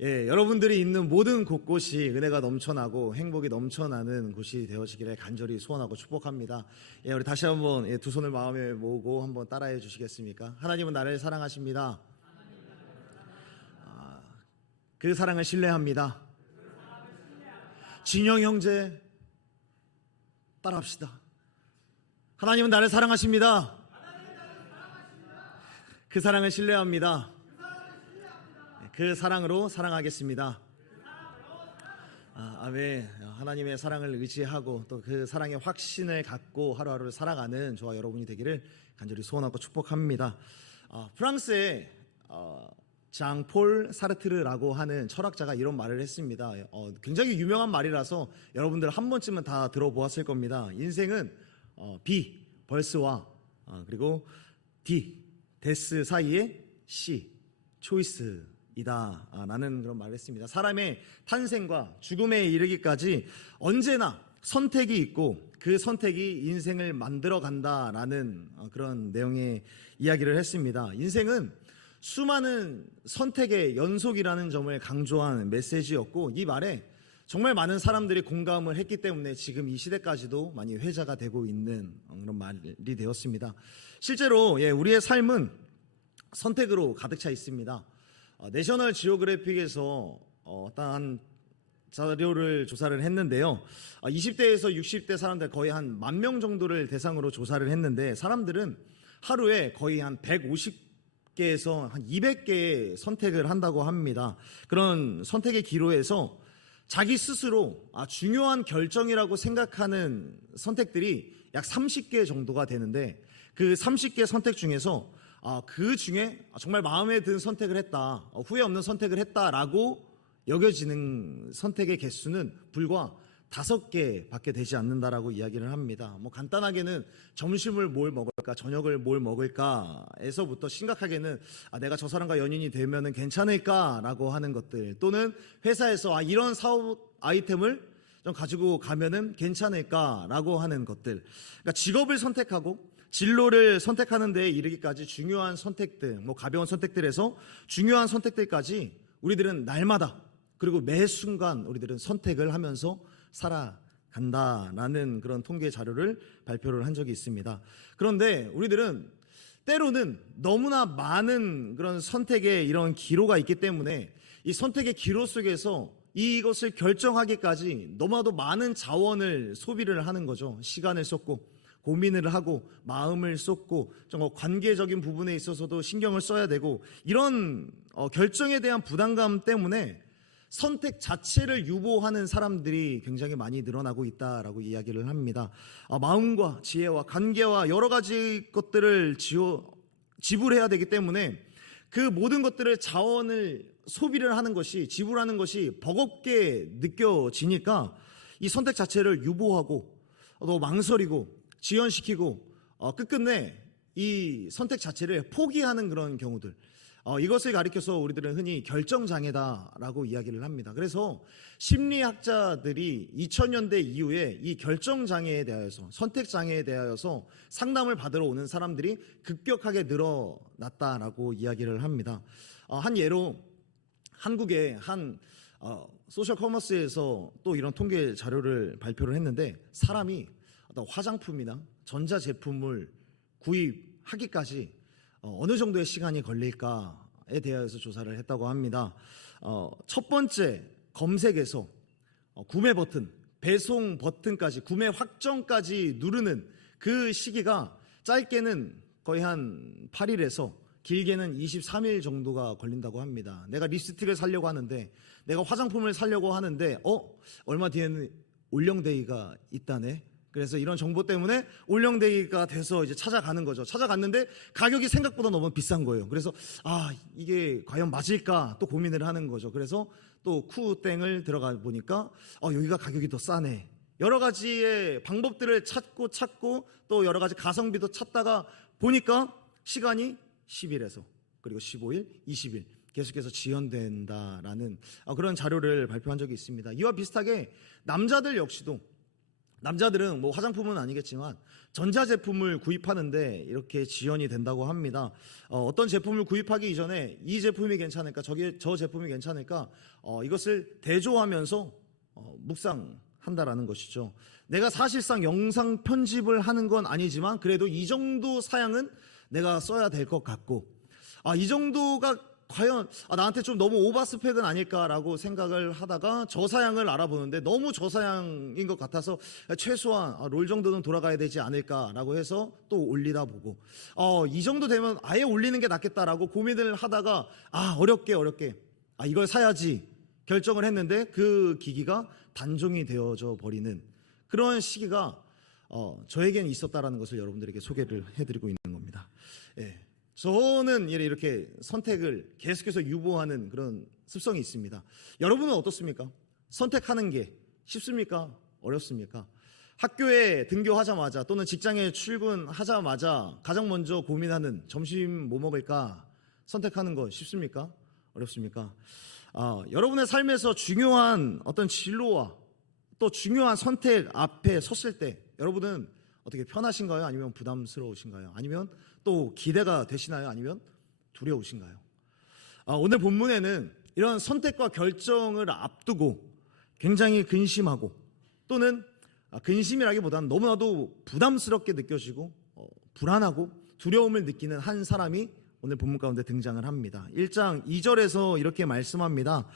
여러분들이 있는 모든 곳곳이 은혜가 넘쳐나고 행복이 넘쳐나는 곳이 되어지기를 간절히 소원하고 축복합니다. 우리 다시 한번 두 손을 마음에 모으고 한번 따라해 주시겠습니까? 하나님은 나를 사랑하십니다. 그 사랑을 신뢰합니다. 진영 형제 따라합시다. 하나님은 나를 사랑하십니다. 그 사랑을 신뢰합니다. 그 사랑으로 사랑하겠습니다. 아멘. 하나님의 사랑을 의지하고 또 그 사랑의 확신을 갖고 하루하루를 살아가는 저와 여러분이 되기를 간절히 소원하고 축복합니다. 프랑스의 장폴 사르트르라고 하는 철학자가 이런 말을 했습니다. 굉장히 유명한 말이라서 여러분들 한 번쯤은 다 들어보았을 겁니다. 인생은 B, 벌스와 그리고 D, 데스 사이의 C, 초이스 이다 라는 그런 말을 했습니다. 사람의 탄생과 죽음에 이르기까지 언제나 선택이 있고 그 선택이 인생을 만들어 간다라는 그런 내용의 이야기를 했습니다. 인생은 수많은 선택의 연속이라는 점을 강조한 메시지였고, 이 말에 정말 많은 사람들이 공감을 했기 때문에 지금 이 시대까지도 많이 회자가 되고 있는 그런 말이 되었습니다. 실제로 우리의 삶은 선택으로 가득 차 있습니다. 내셔널 지오그래픽에서 어떠한 자료를 조사를 했는데요. 20대에서 60대 사람들 거의 한 10,000명 정도를 대상으로 조사를 했는데, 사람들은 하루에 거의 한 150개에서 한 200개의 선택을 한다고 합니다. 그런 선택의 기로에서 자기 스스로 중요한 결정이라고 생각하는 선택들이 약 30개 정도가 되는데, 그 30개 선택 중에서 그 중에 정말 마음에 든 선택을 했다, 후회 없는 선택을 했다라고 여겨지는 선택의 개수는 불과 5개밖에 되지 않는다라고 이야기를 합니다. 간단하게는 점심을 뭘 먹을까, 저녁을 뭘 먹을까에서부터 심각하게는 내가 저 사람과 연인이 되면은 괜찮을까라고 하는 것들, 또는 회사에서 이런 사업 아이템을 좀 가지고 가면은 괜찮을까라고 하는 것들, 그러니까 직업을 선택하고 진로를 선택하는 데에 이르기까지 중요한 선택들, 가벼운 선택들에서 중요한 선택들까지 우리들은 날마다 그리고 매 순간 우리들은 선택을 하면서 살아간다라는 그런 통계 자료를 발표를 한 적이 있습니다. 그런데 우리들은 때로는 너무나 많은 그런 선택의 이런 기로가 있기 때문에 이 선택의 기로 속에서 이것을 결정하기까지 너무나도 많은 자원을 소비를 하는 거죠. 시간을 쏟고 고민을 하고 마음을 쏟고 좀 관계적인 부분에 있어서도 신경을 써야 되고, 이런 결정에 대한 부담감 때문에 선택 자체를 유보하는 사람들이 굉장히 많이 늘어나고 있다라고 이야기를 합니다. 마음과 지혜와 관계와 여러 가지 것들을 지불해야 되기 때문에 그 모든 것들을 자원을 소비를 하는 것이, 지불하는 것이 버겁게 느껴지니까 이 선택 자체를 유보하고 또 망설이고 지연시키고 끝끝내 이 선택 자체를 포기하는 그런 경우들, 이것을 가리켜서 우리들은 흔히 결정장애다라고 이야기를 합니다. 그래서 심리학자들이 2000년대 이후에 이 결정장애에 대하여서, 선택장애에 대하여서 상담을 받으러 오는 사람들이 급격하게 늘어났다라고 이야기를 합니다. 한 예로 한국의 한 소셜 커머스에서 또 이런 통계 자료를 발표를 했는데, 사람이 어떤 화장품이나 전자제품을 구입하기까지 어느 정도의 시간이 걸릴까에 대해서 조사를 했다고 합니다. 첫 번째 검색에서 구매 버튼, 배송 버튼까지, 구매 확정까지 누르는 그 시기가 짧게는 거의 한 8일에서 길게는 23일 정도가 걸린다고 합니다. 내가 립스틱을 사려고 하는데, 내가 화장품을 사려고 하는데 얼마 뒤에는 올영데이가 있다네. 그래서 이런 정보 때문에 올영데이가 돼서 이제 찾아가는 거죠. 찾아갔는데 가격이 생각보다 너무 비싼 거예요. 그래서 이게 과연 맞을까 또 고민을 하는 거죠. 그래서 또 쿠땡을 들어가 보니까 여기가 가격이 더 싸네. 여러 가지의 방법들을 찾고 또 여러 가지 가성비도 찾다가 보니까 시간이 10일에서 그리고 15일, 20일 계속해서 지연된다라는 그런 자료를 발표한 적이 있습니다. 이와 비슷하게 남자들 역시도 남자들은 뭐 화장품은 아니겠지만 전자제품을 구입하는데 이렇게 지연이 된다고 합니다. 어떤 제품을 구입하기 이전에 이 제품이 괜찮을까, 저 제품이 괜찮을까, 이것을 대조하면서 묵상한다라는 것이죠. 내가 사실상 영상 편집을 하는 건 아니지만 그래도 이 정도 사양은 내가 써야 될 것 같고, 이 정도가 과연 나한테 좀 너무 오버스펙은 아닐까라고 생각을 하다가 저사양을 알아보는데 너무 저사양인 것 같아서 최소한 롤 정도는 돌아가야 되지 않을까라고 해서 또 올리다 보고, 이 정도 되면 아예 올리는 게 낫겠다라고 고민을 하다가 어렵게 이걸 사야지 결정을 했는데 그 기기가 단종이 되어져 버리는 그런 시기가 저에게는 있었다라는 것을 여러분들에게 소개를 해드리고 있는 겁니다. 예. 저는 이렇게 선택을 계속해서 유보하는 그런 습성이 있습니다. 여러분은 어떻습니까? 선택하는 게 쉽습니까? 어렵습니까? 학교에 등교하자마자 또는 직장에 출근하자마자 가장 먼저 고민하는 점심 뭐 먹을까 선택하는 거 쉽습니까? 어렵습니까? 여러분의 삶에서 중요한 어떤 진로와 또 중요한 선택 앞에 섰을 때 여러분은 어떻게 편하신가요? 아니면 부담스러우신가요? 아니면 또 기대가 되시나요? 아니면 두려우신가요? 오늘 본문에는 이런 선택과 결정을 앞두고 굉장히 근심하고 또는 근심이라기보다는 너무나도 부담스럽게 느껴지고 불안하고 두려움을 느끼는 한 사람이 오늘 본문 가운데 등장을 합니다. 1장 2절에서 이렇게 말씀합니다.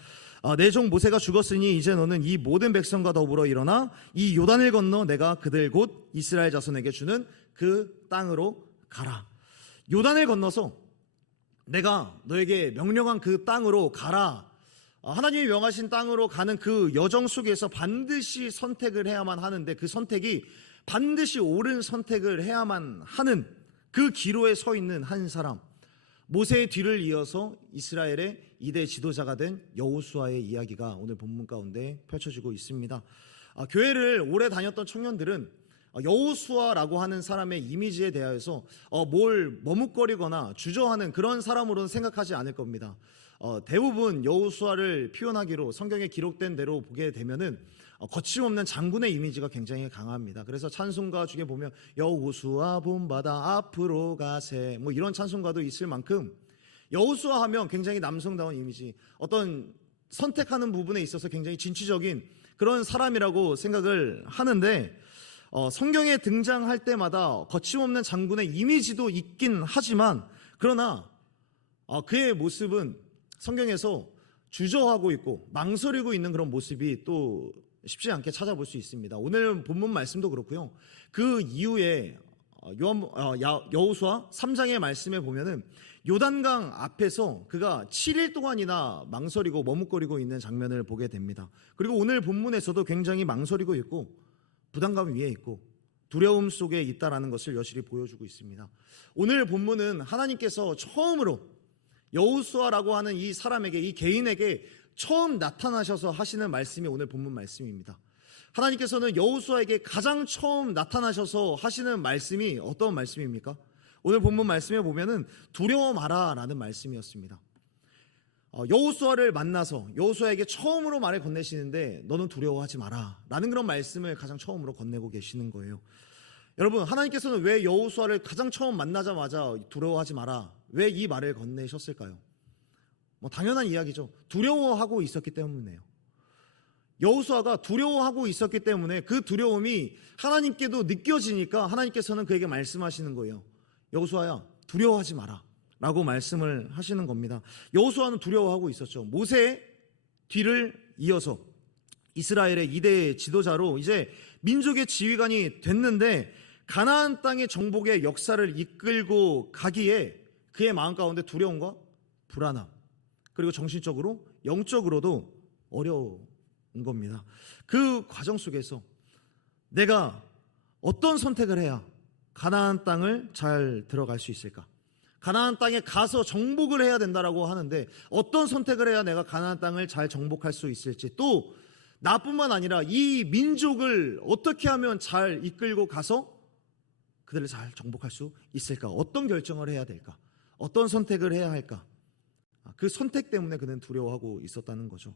내 종 모세가 죽었으니 이제 너는 이 모든 백성과 더불어 일어나 이 요단을 건너 내가 그들 곧 이스라엘 자손에게 주는 그 땅으로 가라. 요단을 건너서 내가 너에게 명령한 그 땅으로 가라. 하나님이 명하신 땅으로 가는 그 여정 속에서 반드시 선택을 해야만 하는데 그 선택이 반드시 옳은 선택을 해야만 하는 그 기로에 서 있는 한 사람, 모세의 뒤를 이어서 이스라엘의 2대 지도자가 된 여호수아의 이야기가 오늘 본문 가운데 펼쳐지고 있습니다. 교회를 오래 다녔던 청년들은 여호수아라고 하는 사람의 이미지에 대하여서 뭘 머뭇거리거나 주저하는 그런 사람으로는 생각하지 않을 겁니다. 대부분 여호수아를 표현하기로 성경에 기록된 대로 보게 되면은 거침없는 장군의 이미지가 굉장히 강합니다. 그래서 찬송가 중에 보면 여호수아 본바다 앞으로 가세 뭐 이런 찬송가도 있을 만큼 여호수아 하면 굉장히 남성다운 이미지, 어떤 선택하는 부분에 있어서 굉장히 진취적인 그런 사람이라고 생각을 하는데 성경에 등장할 때마다 거침없는 장군의 이미지도 있긴 하지만 그러나 그의 모습은 성경에서 주저하고 있고 망설이고 있는 그런 모습이 또 쉽지 않게 찾아볼 수 있습니다. 오늘 본문 말씀도 그렇고요. 그 이후에 여호수아 3장의 말씀에 보면은 요단강 앞에서 그가 7일 동안이나 망설이고 머뭇거리고 있는 장면을 보게 됩니다. 그리고 오늘 본문에서도 굉장히 망설이고 있고 부담감 위에 있고 두려움 속에 있다라는 것을 여실히 보여주고 있습니다. 오늘 본문은 하나님께서 처음으로 여호수아라고 하는 이 사람에게, 이 개인에게 처음 나타나셔서 하시는 말씀이 오늘 본문 말씀입니다. 하나님께서는 여호수아에게 가장 처음 나타나셔서 하시는 말씀이 어떤 말씀입니까? 오늘 본문 말씀에 보면은 두려워 마라라는 말씀이었습니다. 여호수아를 만나서 여호수아에게 처음으로 말을 건네시는데 너는 두려워하지 마라라는 그런 말씀을 가장 처음으로 건네고 계시는 거예요. 여러분, 하나님께서는 왜 여호수아를 가장 처음 만나자마자 두려워하지 마라, 왜 이 말을 건네셨을까요? 당연한 이야기죠. 두려워하고 있었기 때문이에요. 여호수아가 두려워하고 있었기 때문에 그 두려움이 하나님께도 느껴지니까 하나님께서는 그에게 말씀하시는 거예요. 여호수아야, 두려워하지 마라 라고 말씀을 하시는 겁니다. 여호수아는 두려워하고 있었죠. 모세의 뒤를 이어서 이스라엘의 2대 지도자로 이제 민족의 지휘관이 됐는데 가나안 땅의 정복의 역사를 이끌고 가기에 그의 마음 가운데 두려움과 불안함, 그리고 정신적으로 영적으로도 어려운 겁니다. 그 과정 속에서 내가 어떤 선택을 해야 가나안 땅을 잘 들어갈 수 있을까? 가나안 땅에 가서 정복을 해야 된다라고 하는데 어떤 선택을 해야 내가 가나안 땅을 잘 정복할 수 있을지, 또 나뿐만 아니라 이 민족을 어떻게 하면 잘 이끌고 가서 그들을 잘 정복할 수 있을까? 어떤 결정을 해야 될까? 어떤 선택을 해야 할까? 그 선택 때문에 그는 두려워하고 있었다는 거죠.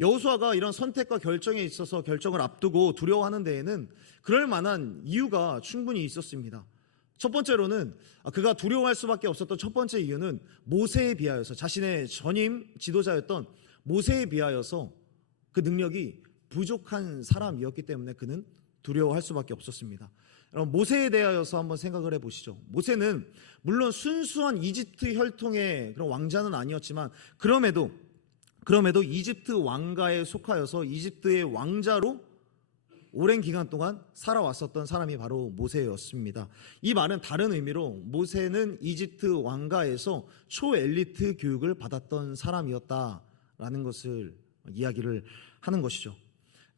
여호수아가 이런 선택과 결정에 있어서 결정을 앞두고 두려워하는 데에는 그럴 만한 이유가 충분히 있었습니다. 첫 번째로는 그가 두려워할 수밖에 없었던 첫 번째 이유는 모세에 비하여서, 자신의 전임 지도자였던 모세에 비하여서 그 능력이 부족한 사람이었기 때문에 그는 두려워할 수밖에 없었습니다. 여러분, 모세에 대하여서 한번 생각을 해보시죠. 모세는 물론 순수한 이집트 혈통의 그런 왕자는 아니었지만 그럼에도 이집트 왕가에 속하여서 이집트의 왕자로 오랜 기간 동안 살아왔었던 사람이 바로 모세였습니다. 이 말은 다른 의미로 모세는 이집트 왕가에서 초엘리트 교육을 받았던 사람이었다라는 것을 이야기를 하는 것이죠.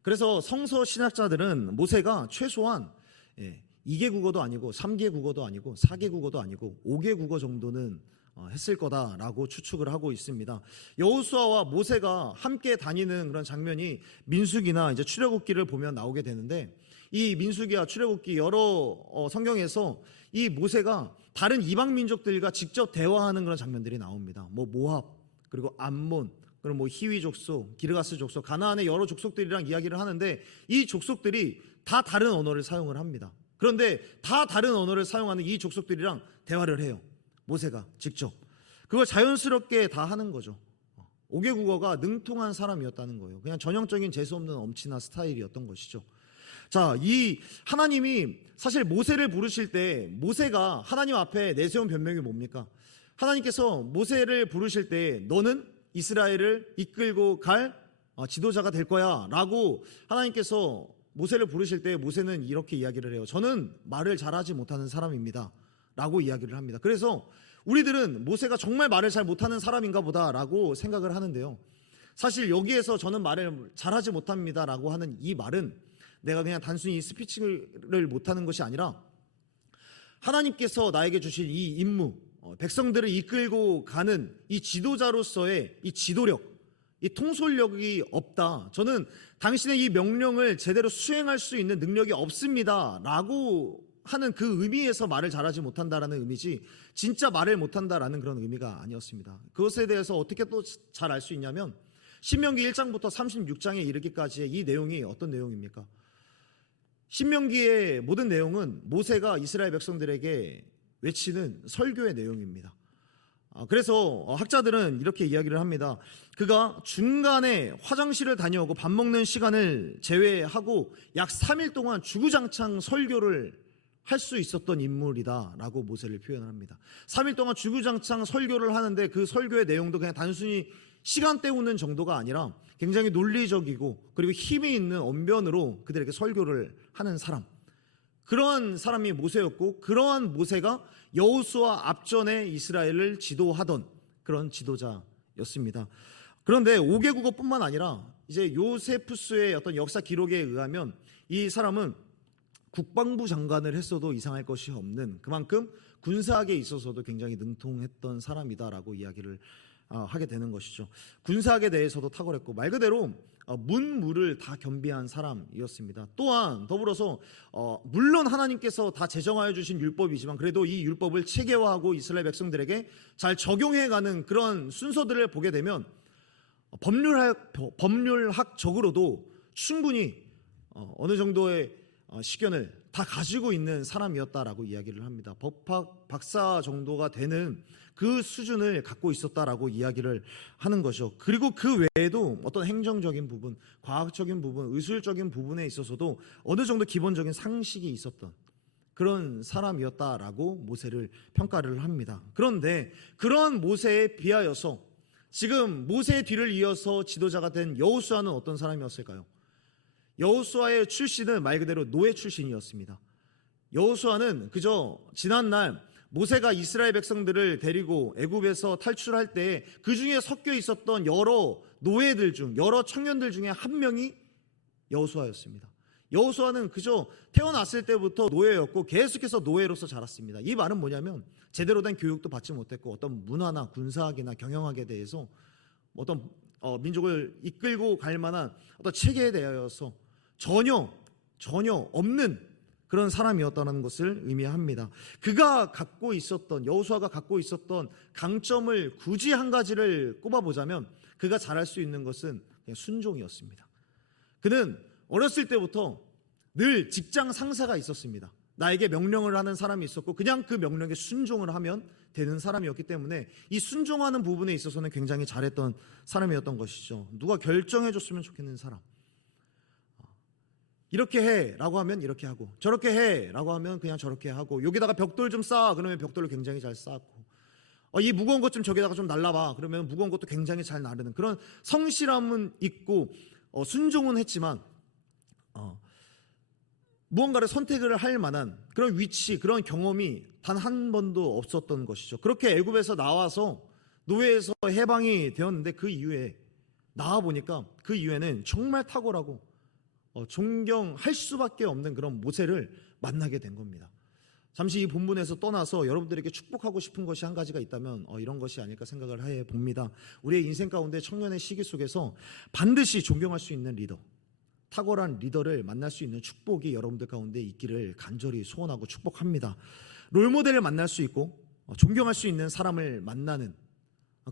그래서 성서 신학자들은 모세가 최소한 2개 국어도 아니고 3개 국어도 아니고 4개 국어도 아니고 5개 국어 정도는 했을 거다라고 추측을 하고 있습니다. 여호수아와 모세가 함께 다니는 그런 장면이 민수기나 이제 출애굽기를 보면 나오게 되는데, 이 민수기와 출애굽기 여러 성경에서 이 모세가 다른 이방 민족들과 직접 대화하는 그런 장면들이 나옵니다. 모압, 그리고 암몬, 그리고 히위 족속, 기르가스 족속, 가나안의 여러 족속들이랑 이야기를 하는데 이 족속들이 다 다른 언어를 사용을 합니다. 그런데 다 다른 언어를 사용하는 이 족속들이랑 대화를 해요. 모세가 직접. 그걸 자연스럽게 다 하는 거죠. 5개 국어가 능통한 사람이었다는 거예요. 그냥 전형적인 재수없는 엄친아 스타일이었던 것이죠. 자, 이 하나님이 사실 모세를 부르실 때 모세가 하나님 앞에 내세운 변명이 뭡니까? 하나님께서 모세를 부르실 때 너는 이스라엘을 이끌고 갈 지도자가 될 거야 라고 하나님께서 모세를 부르실 때 모세는 이렇게 이야기를 해요. 저는 말을 잘하지 못하는 사람입니다 라고 이야기를 합니다. 그래서 우리들은 모세가 정말 말을 잘 못하는 사람인가 보다 라고 생각을 하는데요, 사실 여기에서 저는 말을 잘하지 못합니다 라고 하는 이 말은 내가 그냥 단순히 스피치를 못하는 것이 아니라 하나님께서 나에게 주신 이 임무, 백성들을 이끌고 가는 이 지도자로서의 이 지도력, 이 통솔력이 없다, 저는 당신의 이 명령을 제대로 수행할 수 있는 능력이 없습니다 라고 하는 그 의미에서 말을 잘하지 못한다라는 의미지 진짜 말을 못한다라는 그런 의미가 아니었습니다. 그것에 대해서 어떻게 또 잘 알 수 있냐면 신명기 1장부터 36장에 이르기까지의 이 내용이 어떤 내용입니까? 신명기의 모든 내용은 모세가 이스라엘 백성들에게 외치는 설교의 내용입니다. 그래서 학자들은 이렇게 이야기를 합니다. 그가 중간에 화장실을 다녀오고 밥 먹는 시간을 제외하고 약 3일 동안 주구장창 설교를 할 수 있었던 인물이다 라고 모세를 표현합니다. 3일 동안 주구장창 설교를 하는데 그 설교의 내용도 그냥 단순히 시간 때우는 정도가 아니라 굉장히 논리적이고 그리고 힘이 있는 언변으로 그들에게 설교를 하는 사람, 그러한 사람이 모세였고, 그러한 모세가 여호수아 앞전에 이스라엘을 지도하던 그런 지도자였습니다. 그런데 5개 국어뿐만 아니라 이제 요세푸스의 어떤 역사 기록에 의하면 이 사람은 국방부 장관을 했어도 이상할 것이 없는, 그만큼 군사학에 있어서도 굉장히 능통했던 사람이다라고 이야기를 하게 되는 것이죠. 군사학에 대해서도 탁월했고 말 그대로 문무를 다 겸비한 사람이었습니다. 또한 더불어서 물론 하나님께서 다 제정하여 주신 율법이지만 그래도 이 율법을 체계화하고 이스라엘 백성들에게 잘 적용해가는 그런 순서들을 보게 되면 법률학적으로도 충분히 어느 정도의 식견을 다 가지고 있는 사람이었다라고 이야기를 합니다. 법학 박사 정도가 되는 그 수준을 갖고 있었다라고 이야기를 하는 것이죠. 그리고 그 외에도 어떤 행정적인 부분, 과학적인 부분, 의술적인 부분에 있어서도 어느 정도 기본적인 상식이 있었던 그런 사람이었다라고 모세를 평가를 합니다. 그런데 그러한 모세에 비하여서 지금 모세의 뒤를 이어서 지도자가 된 여호수아는 어떤 사람이었을까요? 여호수아의 출신은 말 그대로 노예 출신이었습니다. 여호수아는 그저 지난날 모세가 이스라엘 백성들을 데리고 애굽에서 탈출할 때 그 중에 섞여 있었던 여러 노예들 중, 여러 청년들 중에 한 명이 여호수아였습니다. 여호수아는 그저 태어났을 때부터 노예였고 계속해서 노예로서 자랐습니다. 이 말은 뭐냐면 제대로 된 교육도 받지 못했고 어떤 문화나 군사학이나 경영학에 대해서 어떤 민족을 이끌고 갈 만한 어떤 체계에 대하여서 전혀 없는 그런 사람이었다는 것을 의미합니다. 여호수아가 갖고 있었던 강점을 굳이 한 가지를 꼽아보자면 그가 잘할 수 있는 것은 그냥 순종이었습니다. 그는 어렸을 때부터 늘 직장 상사가 있었습니다. 나에게 명령을 하는 사람이 있었고 그냥 그 명령에 순종을 하면 되는 사람이었기 때문에 이 순종하는 부분에 있어서는 굉장히 잘했던 사람이었던 것이죠. 누가 결정해 줬으면 좋겠는 사람. 이렇게 해 라고 하면 이렇게 하고, 저렇게 해 라고 하면 그냥 저렇게 하고, 여기다가 벽돌 좀 쌓아 그러면 벽돌을 굉장히 잘 쌓고, 이 무거운 것 좀 저기다가 좀 날라봐 그러면 무거운 것도 굉장히 잘 나르는 그런 성실함은 있고 순종은 했지만 무언가를 선택을 할 만한 그런 위치, 그런 경험이 단 한 번도 없었던 것이죠. 그렇게 애굽에서 나와서 노예에서 해방이 되었는데 그 이후에 나와보니까 그 이후에는 정말 탁월하고 존경할 수밖에 없는 그런 모세를 만나게 된 겁니다. 잠시 이 본문에서 떠나서 여러분들에게 축복하고 싶은 것이 한 가지가 있다면 이런 것이 아닐까 생각을 해 봅니다. 우리의 인생 가운데 청년의 시기 속에서 반드시 존경할 수 있는 리더, 탁월한 리더를 만날 수 있는 축복이 여러분들 가운데 있기를 간절히 소원하고 축복합니다. 롤모델을 만날 수 있고 존경할 수 있는 사람을 만나는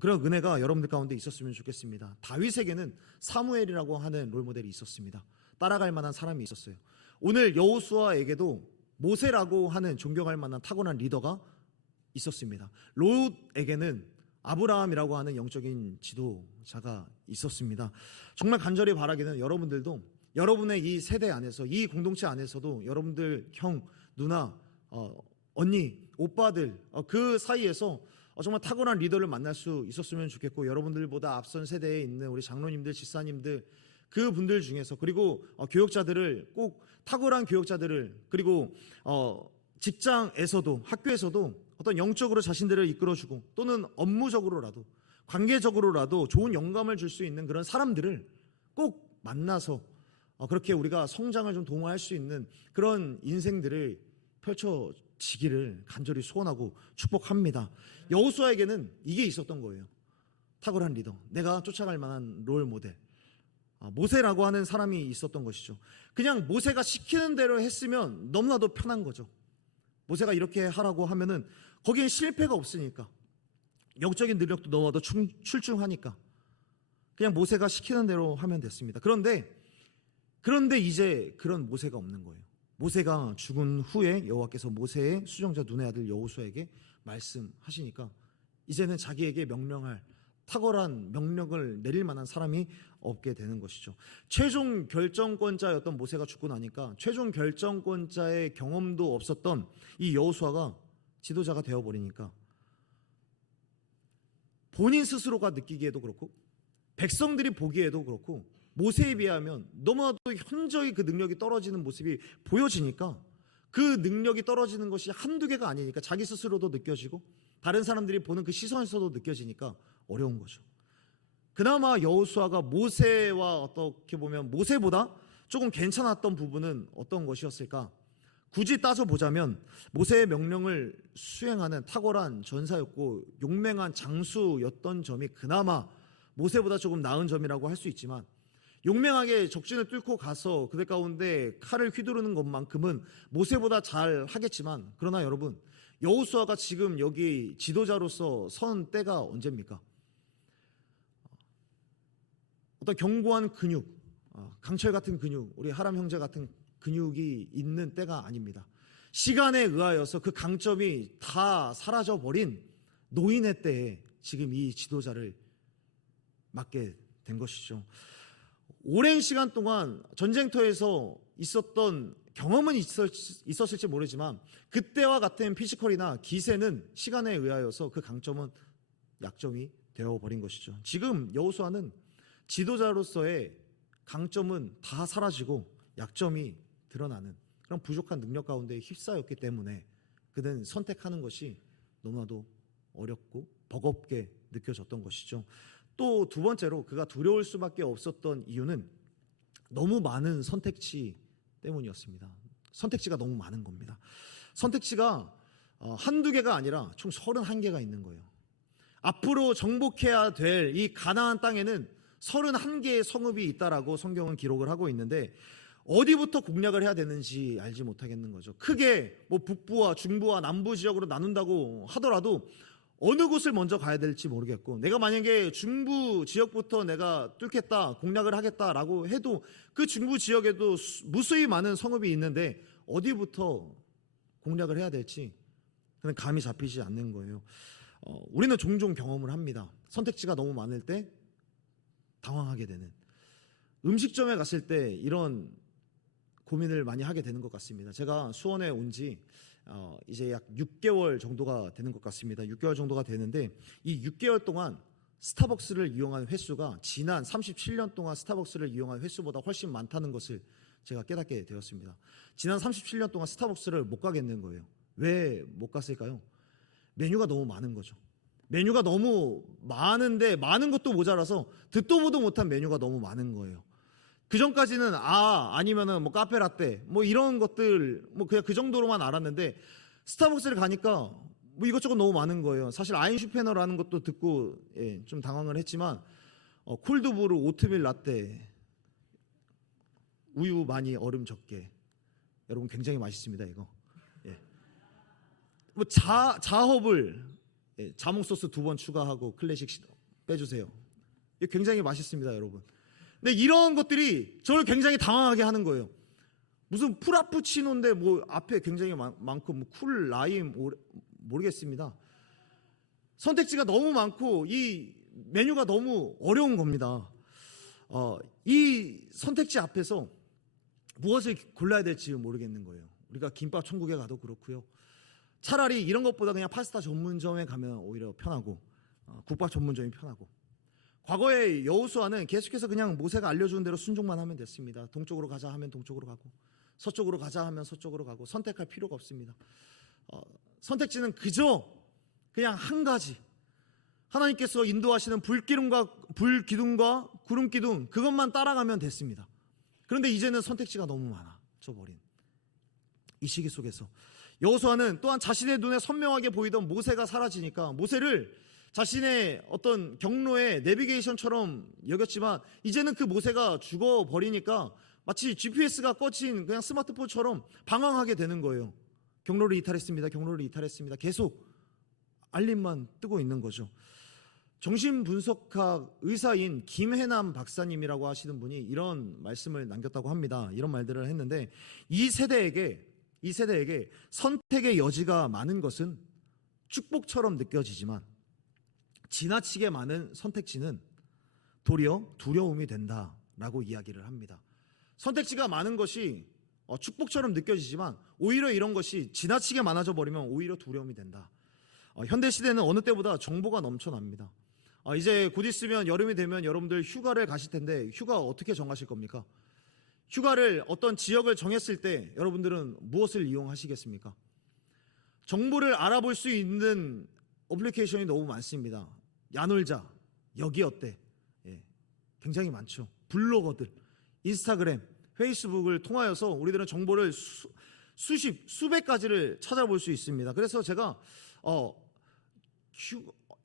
그런 은혜가 여러분들 가운데 있었으면 좋겠습니다. 다윗에게는 사무엘이라고 하는 롤모델이 있었습니다. 따라갈 만한 사람이 있었어요. 오늘 여호수아에게도 모세라고 하는 존경할 만한 타고난 리더가 있었습니다. 롯에게는 아브라함이라고 하는 영적인 지도자가 있었습니다. 정말 간절히 바라기는 여러분들도 여러분의 이 세대 안에서, 이 공동체 안에서도 여러분들 형, 누나, 언니, 오빠들 그 사이에서 정말 탁월한 리더를 만날 수 있었으면 좋겠고, 여러분들보다 앞선 세대에 있는 우리 장로님들, 집사님들 그 분들 중에서, 그리고 교역자들을, 꼭 탁월한 교역자들을, 그리고 직장에서도, 학교에서도 어떤 영적으로 자신들을 이끌어주고 또는 업무적으로라도, 관계적으로라도 좋은 영감을 줄 수 있는 그런 사람들을 꼭 만나서 그렇게 우리가 성장을 좀 도모할 수 있는 그런 인생들을 펼쳐지기를 간절히 소원하고 축복합니다. 여호수아에게는 이게 있었던 거예요. 탁월한 리더, 내가 쫓아갈 만한 롤 모델, 모세라고 하는 사람이 있었던 것이죠. 그냥 모세가 시키는 대로 했으면 너무나도 편한 거죠. 모세가 이렇게 하라고 하면은 거기엔 실패가 없으니까, 영적인 능력도 너무나도 출중하니까 그냥 모세가 시키는 대로 하면 됐습니다. 그런데 이제 그런 모세가 없는 거예요. 모세가 죽은 후에 여호와께서 모세의 수정자 눈의 아들 여호수아에게 말씀하시니까 이제는 자기에게 명령할 탁월한 명령을 내릴 만한 사람이 없게 되는 것이죠. 최종 결정권자였던 모세가 죽고 나니까 최종 결정권자의 경험도 없었던 이 여호수아가 지도자가 되어버리니까 본인 스스로가 느끼기에도 그렇고 백성들이 보기에도 그렇고 모세에 비하면 너무나도 현저히 그 능력이 떨어지는 모습이 보여지니까, 그 능력이 떨어지는 것이 한두 개가 아니니까 자기 스스로도 느껴지고 다른 사람들이 보는 그 시선에서도 느껴지니까 어려운 거죠. 그나마 여호수아가 모세와 어떻게 보면 모세보다 조금 괜찮았던 부분은 어떤 것이었을까? 굳이 따져보자면 모세의 명령을 수행하는 탁월한 전사였고 용맹한 장수였던 점이 그나마 모세보다 조금 나은 점이라고 할 수 있지만, 용맹하게 적진을 뚫고 가서 그들 가운데 칼을 휘두르는 것만큼은 모세보다 잘 하겠지만, 그러나 여러분, 여호수아가 지금 여기 지도자로서 선 때가 언제입니까? 어떤 견고한 근육, 강철 같은 근육, 우리 하람 형제 같은 근육이 있는 때가 아닙니다. 시간에 의하여서 그 강점이 다 사라져버린 노인의 때에 지금 이 지도자를 맡게 된 것이죠. 오랜 시간 동안 전쟁터에서 있었던 경험은 있었을지 모르지만 그때와 같은 피지컬이나 기세는 시간에 의하여서 그 강점은 약점이 되어버린 것이죠. 지금 여호수아는 지도자로서의 강점은 다 사라지고 약점이 드러나는 그런 부족한 능력 가운데 휩싸였기 때문에 그는 선택하는 것이 너무나도 어렵고 버겁게 느껴졌던 것이죠. 또 두 번째로 그가 두려울 수밖에 없었던 이유는 너무 많은 선택지 때문이었습니다. 선택지가 너무 많은 겁니다. 선택지가 한두 개가 아니라 총 31개가 있는 거예요. 앞으로 정복해야 될 이 가나안 땅에는 31개의 성읍이 있다라고 성경은 기록을 하고 있는데, 어디부터 공략을 해야 되는지 알지 못하겠는 거죠. 크게 뭐 북부와 중부와 남부 지역으로 나눈다고 하더라도 어느 곳을 먼저 가야 될지 모르겠고, 내가 만약에 중부 지역부터 내가 뚫겠다, 공략을 하겠다라고 해도 그 중부 지역에도 무수히 많은 성읍이 있는데 어디부터 공략을 해야 될지 그냥 감이 잡히지 않는 거예요. 우리는 종종 경험을 합니다. 선택지가 너무 많을 때 당황하게 되는, 음식점에 갔을 때 이런 고민을 많이 하게 되는 것 같습니다. 제가 수원에 온 지 이제 약 6개월 정도가 되는 것 같습니다. 6개월 정도가 되는데 이 6개월 동안 스타벅스를 이용한 횟수가 지난 37년 동안 스타벅스를 이용한 횟수보다 훨씬 많다는 것을 제가 깨닫게 되었습니다. 지난 37년 동안 스타벅스를 못 가겠는 거예요. 왜 못 갔을까요? 메뉴가 너무 많은 거죠. 메뉴가 너무 많은데 많은 것도 모자라서 듣도 보도 못한 메뉴가 너무 많은 거예요. 그 전까지는 아니면은 뭐 카페라떼 뭐 이런 것들 뭐 그냥 그 정도로만 알았는데 스타벅스를 가니까 뭐 이것저것 너무 많은 거예요. 사실 아인슈페너라는 것도 듣고 좀 당황을 했지만 콜드브루 오트밀 라떼 우유 많이 얼음 적게, 여러분 굉장히 맛있습니다 이거. 뭐 자허블 자몽 소스 2번 추가하고 클래식 빼주세요. 이거 굉장히 맛있습니다 여러분. 근데 이런 것들이 저를 굉장히 당황하게 하는 거예요. 무슨 프라푸치노인데 뭐 앞에 굉장히 많고 뭐 쿨 라임 모르겠습니다. 선택지가 너무 많고 이 메뉴가 너무 어려운 겁니다. 이 선택지 앞에서 무엇을 골라야 될지 모르겠는 거예요. 우리가 김밥 천국에 가도 그렇고요. 차라리 이런 것보다 그냥 파스타 전문점에 가면 오히려 편하고 국밥 전문점이 편하고, 과거의 여호수아는 계속해서 그냥 모세가 알려주는 대로 순종만 하면 됐습니다. 동쪽으로 가자 하면 동쪽으로 가고, 서쪽으로 가자 하면 서쪽으로 가고, 선택할 필요가 없습니다. 선택지는 그저 그냥 한 가지, 하나님께서 인도하시는 불기둥과 구름기둥 그것만 따라가면 됐습니다. 그런데 이제는 선택지가 너무 많아져 버린 이 시기 속에서 여호수아는 또한 자신의 눈에 선명하게 보이던 모세가 사라지니까 모세를 자신의 어떤 경로의 내비게이션처럼 여겼지만 이제는 그 모세가 죽어버리니까 마치 GPS가 꺼진 그냥 스마트폰처럼 방황하게 되는 거예요. 경로를 이탈했습니다. 경로를 이탈했습니다. 계속 알림만 뜨고 있는 거죠. 정신분석학 의사인 김해남 박사님이라고 하시는 분이 이런 말씀을 남겼다고 합니다. 이런 말들을 했는데 이 세대에게 선택의 여지가 많은 것은 축복처럼 느껴지지만 지나치게 많은 선택지는 도리어 두려움이 된다라고 이야기를 합니다. 선택지가 많은 것이 축복처럼 느껴지지만 오히려 이런 것이 지나치게 많아져 버리면 오히려 두려움이 된다. 현대 시대는 어느 때보다 정보가 넘쳐납니다. 이제 곧 있으면 여름이 되면 여러분들 휴가를 가실 텐데 휴가 어떻게 정하실 겁니까? 휴가를 어떤 지역을 정했을 때 여러분들은 무엇을 이용하시겠습니까? 정보를 알아볼 수 있는 어플리케이션이 너무 많습니다. 야놀자, 여기 어때? 굉장히 많죠. 블로거들, 인스타그램, 페이스북을 통하여서 우리들은 정보를 수백 가지를 찾아볼 수 있습니다. 그래서 제가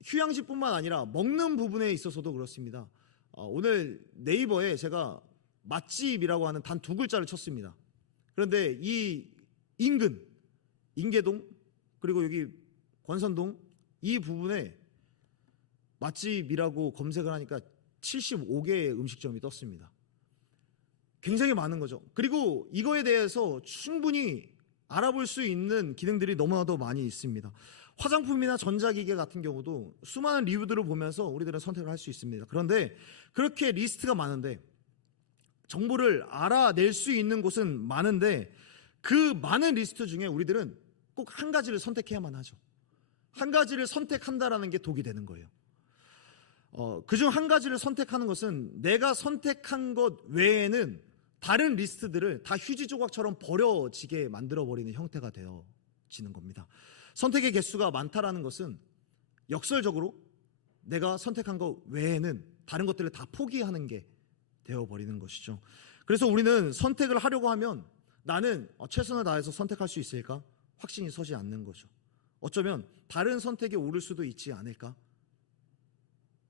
휴양지뿐만 아니라 먹는 부분에 있어서도 그렇습니다. 오늘 네이버에 제가 맛집이라고 하는 단 2글자를 쳤습니다. 그런데 이 인계동 그리고 여기 권선동 이 부분에 맛집이라고 검색을 하니까 75개의 음식점이 떴습니다. 굉장히 많은 거죠. 그리고 이거에 대해서 충분히 알아볼 수 있는 기능들이 너무나도 많이 있습니다. 화장품이나 전자기기 같은 경우도 수많은 리뷰들을 보면서 우리들은 선택을 할 수 있습니다. 그런데 그렇게 리스트가 많은데 정보를 알아낼 수 있는 곳은 많은데 그 많은 리스트 중에 우리들은 꼭 한 가지를 선택해야만 하죠. 한 가지를 선택한다라는 게 독이 되는 거예요. 그중 한 가지를 선택하는 것은 내가 선택한 것 외에는 다른 리스트들을 다 휴지 조각처럼 버려지게 만들어버리는 형태가 되어지는 겁니다. 선택의 개수가 많다라는 것은 역설적으로 내가 선택한 것 외에는 다른 것들을 다 포기하는 게 되어버리는 것이죠. 그래서 우리는 선택을 하려고 하면 나는 최선을 다해서 선택할 수 있을까? 확신이 서지 않는 거죠. 어쩌면 다른 선택에 오를 수도 있지 않을까?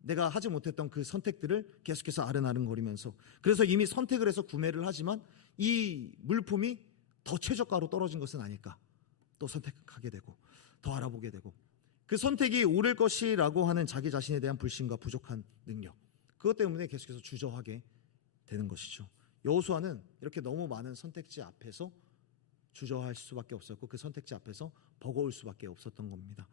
내가 하지 못했던 그 선택들을 계속해서 아른아른거리면서, 그래서 이미 선택을 해서 구매를 하지만 이 물품이 더 최저가로 떨어진 것은 아닐까 또 선택하게 되고 더 알아보게 되고, 그 선택이 옳을 것이라고 하는 자기 자신에 대한 불신과 부족한 능력, 그것 때문에 계속해서 주저하게 되는 것이죠. 여호수아는 이렇게 너무 많은 선택지 앞에서 주저할 수밖에 없었고 그 선택지 앞에서 버거울 수밖에 없었던 겁니다.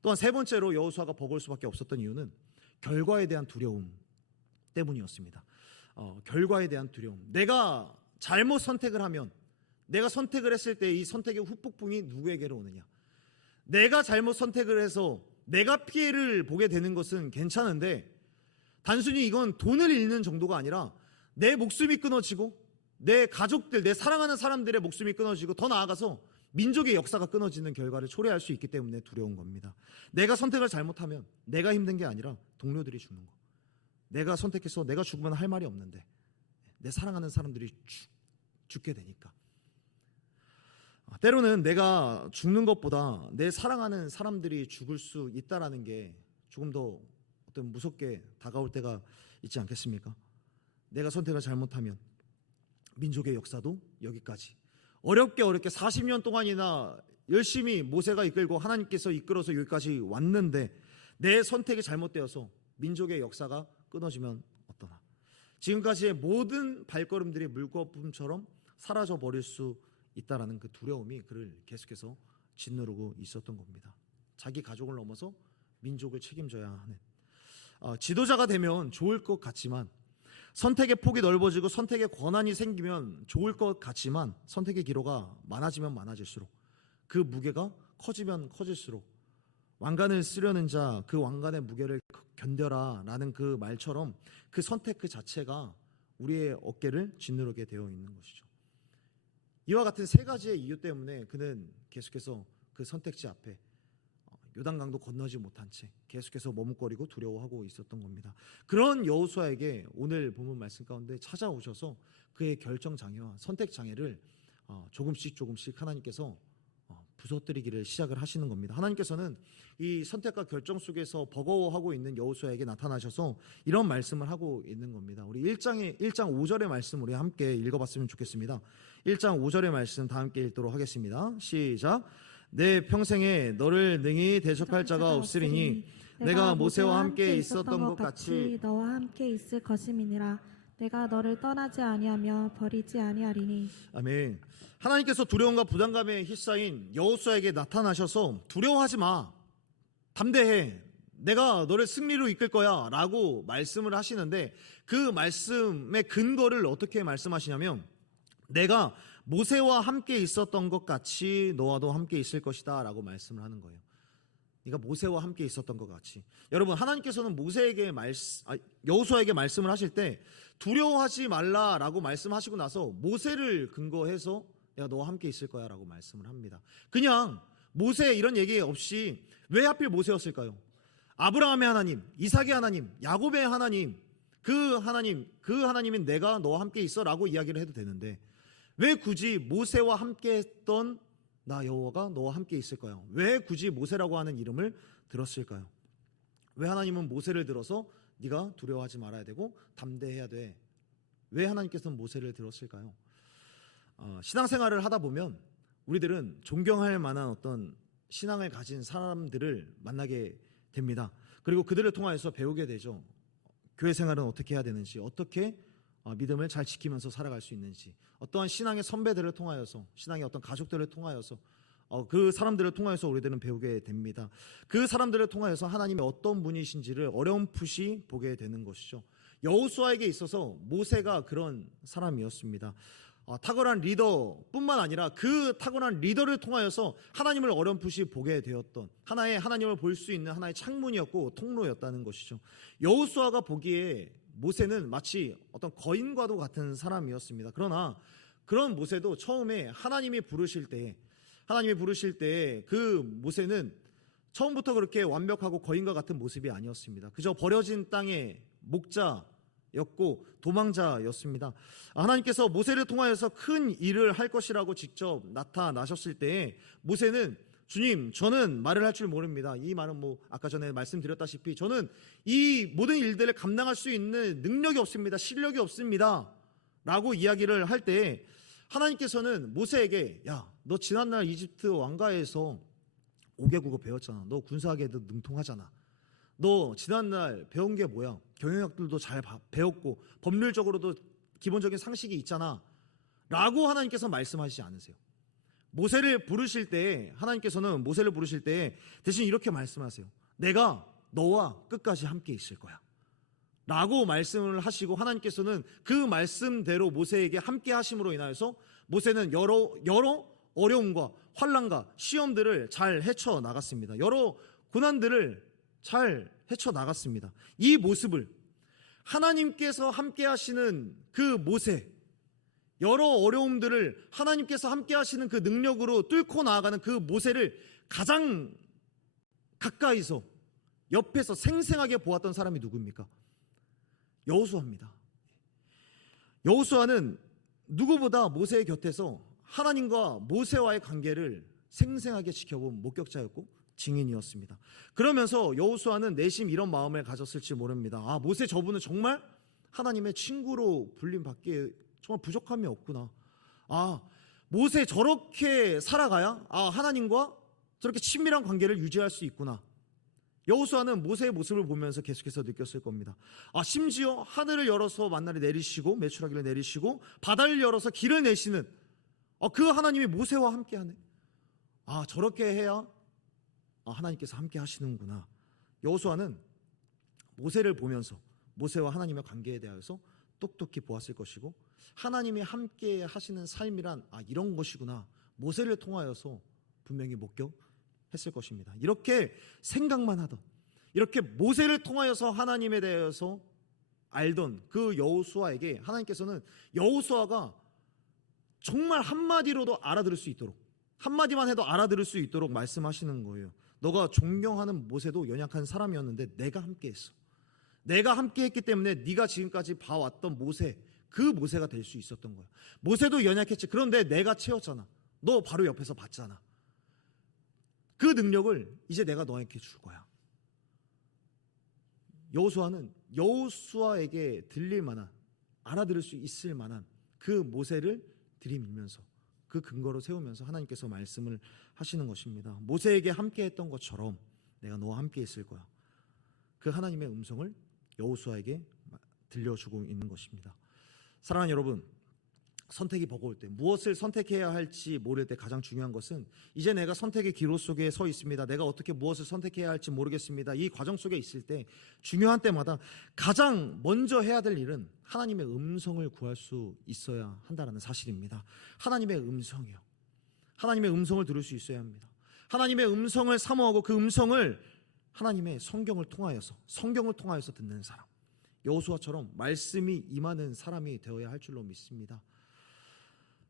또한 세 번째로 여호수아가 버거울 수밖에 없었던 이유는 결과에 대한 두려움 때문이었습니다. 결과에 대한 두려움. 내가 잘못 선택을 하면, 내가 선택을 했을 때 이 선택의 후폭풍이 누구에게로 오느냐. 내가 잘못 선택을 해서 내가 피해를 보게 되는 것은 괜찮은데, 단순히 이건 돈을 잃는 정도가 아니라 내 목숨이 끊어지고 내 가족들, 내 사랑하는 사람들의 목숨이 끊어지고 더 나아가서 민족의 역사가 끊어지는 결과를 초래할 수 있기 때문에 두려운 겁니다. 내가 선택을 잘못하면 내가 힘든 게 아니라 동료들이 죽는 거. 내가 선택해서 내가 죽으면 할 말이 없는데 내 사랑하는 사람들이 죽게 되니까. 때로는 내가 죽는 것보다 내 사랑하는 사람들이 죽을 수 있다라는 게 조금 더 어떤 무섭게 다가올 때가 있지 않겠습니까? 내가 선택을 잘못하면 민족의 역사도 여기까지, 어렵게 40년 동안이나 열심히 모세가 이끌고 하나님께서 이끌어서 여기까지 왔는데 내 선택이 잘못되어서 민족의 역사가 끊어지면 어떠나. 지금까지의 모든 발걸음들이 물거품처럼 사라져 버릴 수 있다라는 그 두려움이 그를 계속해서 짓누르고 있었던 겁니다. 자기 가족을 넘어서 민족을 책임져야 하는, 지도자가 되면 좋을 것 같지만, 선택의 폭이 넓어지고 선택의 권한이 생기면 좋을 것 같지만, 선택의 기로가 많아지면 많아질수록, 그 무게가 커지면 커질수록, 왕관을 쓰려는 자 그 왕관의 무게를 견뎌라 라는 그 말처럼 그 선택 그 자체가 우리의 어깨를 짓누르게 되어 있는 것이죠. 이와 같은 세 가지의 이유 때문에 그는 계속해서 그 선택지 앞에 요단강도 건너지 못한 채 계속해서 머뭇거리고 두려워하고 있었던 겁니다. 그런 여호수아에게 오늘 본문 말씀 가운데 찾아오셔서 그의 결정 장애와 선택 장애를 조금씩 하나님께서 부서뜨리기를 시작을 하시는 겁니다. 하나님께서는 이 선택과 결정 속에서 버거워하고 있는 여호수아에게 나타나셔서 이런 말씀을 하고 있는 겁니다. 우리 1장 5절의 말씀 우리 함께 읽어봤으면 좋겠습니다. 1장 5절의 말씀 다 함께 읽도록 하겠습니다. 시작. 내 평생에 너를 능히 대적할 자가 없으리니 내가 모세와 함께 있었던 것 같이 너와 함께 있을 것임이니라. 내가 너를 떠나지 아니하며 버리지 아니하리니. 아멘. 하나님께서 두려움과 부담감에 휩싸인 여호수아에게 나타나셔서 두려워하지 마, 담대해, 내가 너를 승리로 이끌 거야 라고 말씀을 하시는데, 그 말씀의 근거를 어떻게 말씀하시냐면 내가 모세와 함께 있었던 것 같이 너와도 함께 있을 것이다 라고 말씀을 하는 거예요. 네가 모세와 함께 있었던 것 같이. 여러분, 하나님께서는 여호수아에게 말씀을 하실 때 두려워하지 말라라고 말씀하시고 나서 모세를 근거해서 내가 너와 함께 있을 거야 라고 말씀을 합니다. 그냥 모세 이런 얘기 없이 왜 하필 모세였을까요? 아브라함의 하나님, 이삭의 하나님, 야곱의 하나님, 그 하나님인 내가 너와 함께 있어 라고 이야기를 해도 되는데 왜 굳이 모세와 함께 했던 나 여호와가 너와 함께 있을 거야? 왜 굳이 모세라고 하는 이름을 들었을까요? 왜 하나님은 모세를 들어서 네가 두려워하지 말아야 되고 담대해야 돼? 왜 하나님께서는 모세를 들었을까요? 신앙생활을 하다 보면 우리들은 존경할 만한 어떤 신앙을 가진 사람들을 만나게 됩니다. 그리고 그들을 통하여서 배우게 되죠. 교회 생활은 어떻게 해야 되는지, 어떻게 믿음을 잘 지키면서 살아갈 수 있는지, 어떠한 신앙의 선배들을 통하여서, 신앙의 어떤 가족들을 통하여서, 그 사람들을 통하여서 우리들은 배우게 됩니다. 그 사람들을 통하여서 하나님이 어떤 분이신지를 어렴풋이 보게 되는 것이죠. 여호수아에게 있어서 모세가 그런 사람이었습니다. 탁월한 리더뿐만 아니라 그 탁월한 리더를 통하여서 하나님을 어렴풋이 보게 되었던 하나님을 볼 수 있는 하나의 창문이었고 통로였다는 것이죠. 여호수아가 보기에 모세는 마치 어떤 거인과도 같은 사람이었습니다. 그러나 그런 모세도 처음에 하나님이 부르실 때 그 모세는 처음부터 그렇게 완벽하고 거인과 같은 모습이 아니었습니다. 그저 버려진 땅의 목자였고 도망자였습니다. 하나님께서 모세를 통하여서 큰 일을 할 것이라고 직접 나타나셨을 때 모세는 주님, 저는 말을 할 줄 모릅니다. 이 말은 아까 전에 말씀드렸다시피 저는 이 모든 일들을 감당할 수 있는 능력이 없습니다. 실력이 없습니다. 라고 이야기를 할 때 하나님께서는 모세에게 야, 너 지난날 이집트 왕가에서 5개 국어 배웠잖아. 너 군사학에도 능통하잖아. 너 지난날 배운 게 뭐야? 경영학들도 잘 배웠고 법률적으로도 기본적인 상식이 있잖아. 라고 하나님께서 말씀하시지 않으세요. 모세를 부르실 때 하나님께서는 모세를 부르실 때 대신 이렇게 말씀하세요. 내가 너와 끝까지 함께 있을 거야. 라고 말씀을 하시고 하나님께서는 그 말씀대로 모세에게 함께 하심으로 인하여서 모세는 여러 어려움과 환난과 시험들을 잘 헤쳐나갔습니다. 여러 고난들을 잘 헤쳐나갔습니다. 이 모습을 하나님께서 함께 하시는 그 모세, 여러 어려움들을 하나님께서 함께 하시는 그 능력으로 뚫고 나아가는 그 모세를 가장 가까이서 옆에서 생생하게 보았던 사람이 누구입니까? 여호수아입니다. 여호수아는 누구보다 모세의 곁에서 하나님과 모세와의 관계를 생생하게 지켜본 목격자였고 증인이었습니다. 그러면서 여호수아는 내심 이런 마음을 가졌을지 모릅니다. 아, 모세 저분은 정말 하나님의 친구로 불림받기에 정말 부족함이 없구나. 아, 모세 저렇게 살아가야 하나님과 저렇게 친밀한 관계를 유지할 수 있구나. 여호수아는 모세의 모습을 보면서 계속해서 느꼈을 겁니다. 심지어 하늘을 열어서 만나를 내리시고 메추라기를 내리시고 바다를 열어서 길을 내시는 그 하나님이 모세와 함께하네. 저렇게 해야 하나님께서 함께 하시는구나. 여호수아는 모세를 보면서 모세와 하나님의 관계에 대해서 똑똑히 보았을 것이고 하나님이 함께 하시는 삶이란 이런 것이구나. 모세를 통하여서 분명히 목격했을 것입니다. 이렇게 생각만 하던, 이렇게 모세를 통하여서 하나님에 대해서 알던 그 여호수아에게 하나님께서는 여호수아가 정말 한마디로도 알아들을 수 있도록, 한마디만 해도 알아들을 수 있도록 말씀하시는 거예요. 너가 존경하는 모세도 연약한 사람이었는데 내가 함께했어. 내가 함께했기 때문에 네가 지금까지 봐왔던 모세, 그 모세가 될 수 있었던 거야. 모세도 연약했지. 그런데 내가 채웠잖아. 너 바로 옆에서 봤잖아. 그 능력을 이제 내가 너에게 줄 거야. 여호수아는 여호수아에게 들릴 만한, 알아들을 수 있을 만한 그 모세를 들이밀면서 그 근거로 세우면서 하나님께서 말씀을 하시는 것입니다. 모세에게 함께했던 것처럼 내가 너와 함께 있을 거야. 그 하나님의 음성을 여호수아에게 들려주고 있는 것입니다. 사랑하는 여러분, 선택이 버거울 때, 무엇을 선택해야 할지 모를 때 가장 중요한 것은 이제 내가 선택의 기로 속에 서 있습니다. 내가 어떻게 무엇을 선택해야 할지 모르겠습니다. 이 과정 속에 있을 때 중요한 때마다 가장 먼저 해야 될 일은 하나님의 음성을 구할 수 있어야 한다는 사실입니다. 하나님의 음성이요. 하나님의 음성을 들을 수 있어야 합니다. 하나님의 음성을 사모하고 그 음성을 하나님의 성경을 통하여서 듣는 사람, 여호수아처럼 말씀이 임하는 사람이 되어야 할 줄로 믿습니다.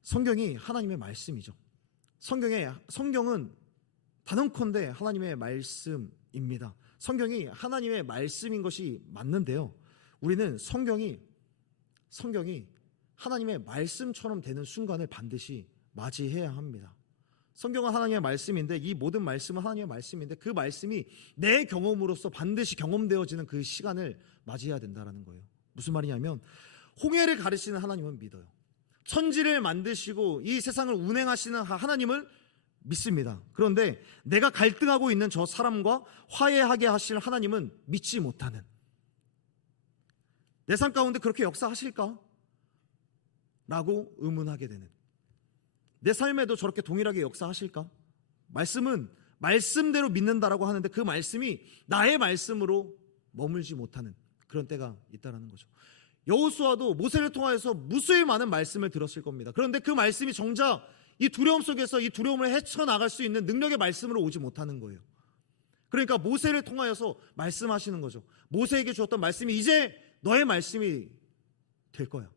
성경이 하나님의 말씀이죠. 성경은 단언컨대 하나님의 말씀입니다. 성경이 하나님의 말씀인 것이 맞는데요, 우리는 성경이 하나님의 말씀처럼 되는 순간을 반드시 맞이해야 합니다. 성경은 하나님의 말씀인데, 이 모든 말씀은 하나님의 말씀인데, 그 말씀이 내 경험으로서 반드시 경험되어지는 그 시간을 맞이해야 된다는 거예요. 무슨 말이냐면, 홍해를 가르치는 하나님은 믿어요. 천지를 만드시고 이 세상을 운행하시는 하나님을 믿습니다. 그런데 내가 갈등하고 있는 저 사람과 화해하게 하실 하나님은 믿지 못하는, 내 삶 가운데 그렇게 역사하실까? 라고 의문하게 되는, 내 삶에도 저렇게 동일하게 역사하실까? 말씀은 말씀대로 믿는다라고 하는데 그 말씀이 나의 말씀으로 머물지 못하는 그런 때가 있다는 거죠. 여호수아도 모세를 통하여서 무수히 많은 말씀을 들었을 겁니다. 그런데 그 말씀이 정작 이 두려움 속에서 이 두려움을 헤쳐나갈 수 있는 능력의 말씀으로 오지 못하는 거예요. 그러니까 모세를 통하여서 말씀하시는 거죠. 모세에게 주었던 말씀이 이제 너의 말씀이 될 거야.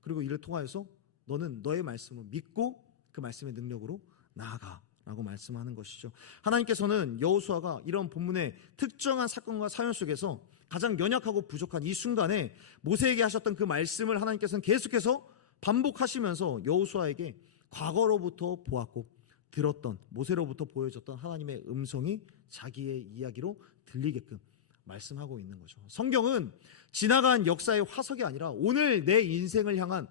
그리고 이를 통하여서 너는 너의 말씀을 믿고 그 말씀의 능력으로 나아가라고 말씀하는 것이죠. 하나님께서는 여호수아가 이런 본문의 특정한 사건과 사연 속에서 가장 연약하고 부족한 이 순간에 모세에게 하셨던 그 말씀을 하나님께서는 계속해서 반복하시면서 여호수아에게 과거로부터 보았고 들었던, 모세로부터 보여졌던 하나님의 음성이 자기의 이야기로 들리게끔 말씀하고 있는 거죠. 성경은 지나간 역사의 화석이 아니라 오늘 내 인생을 향한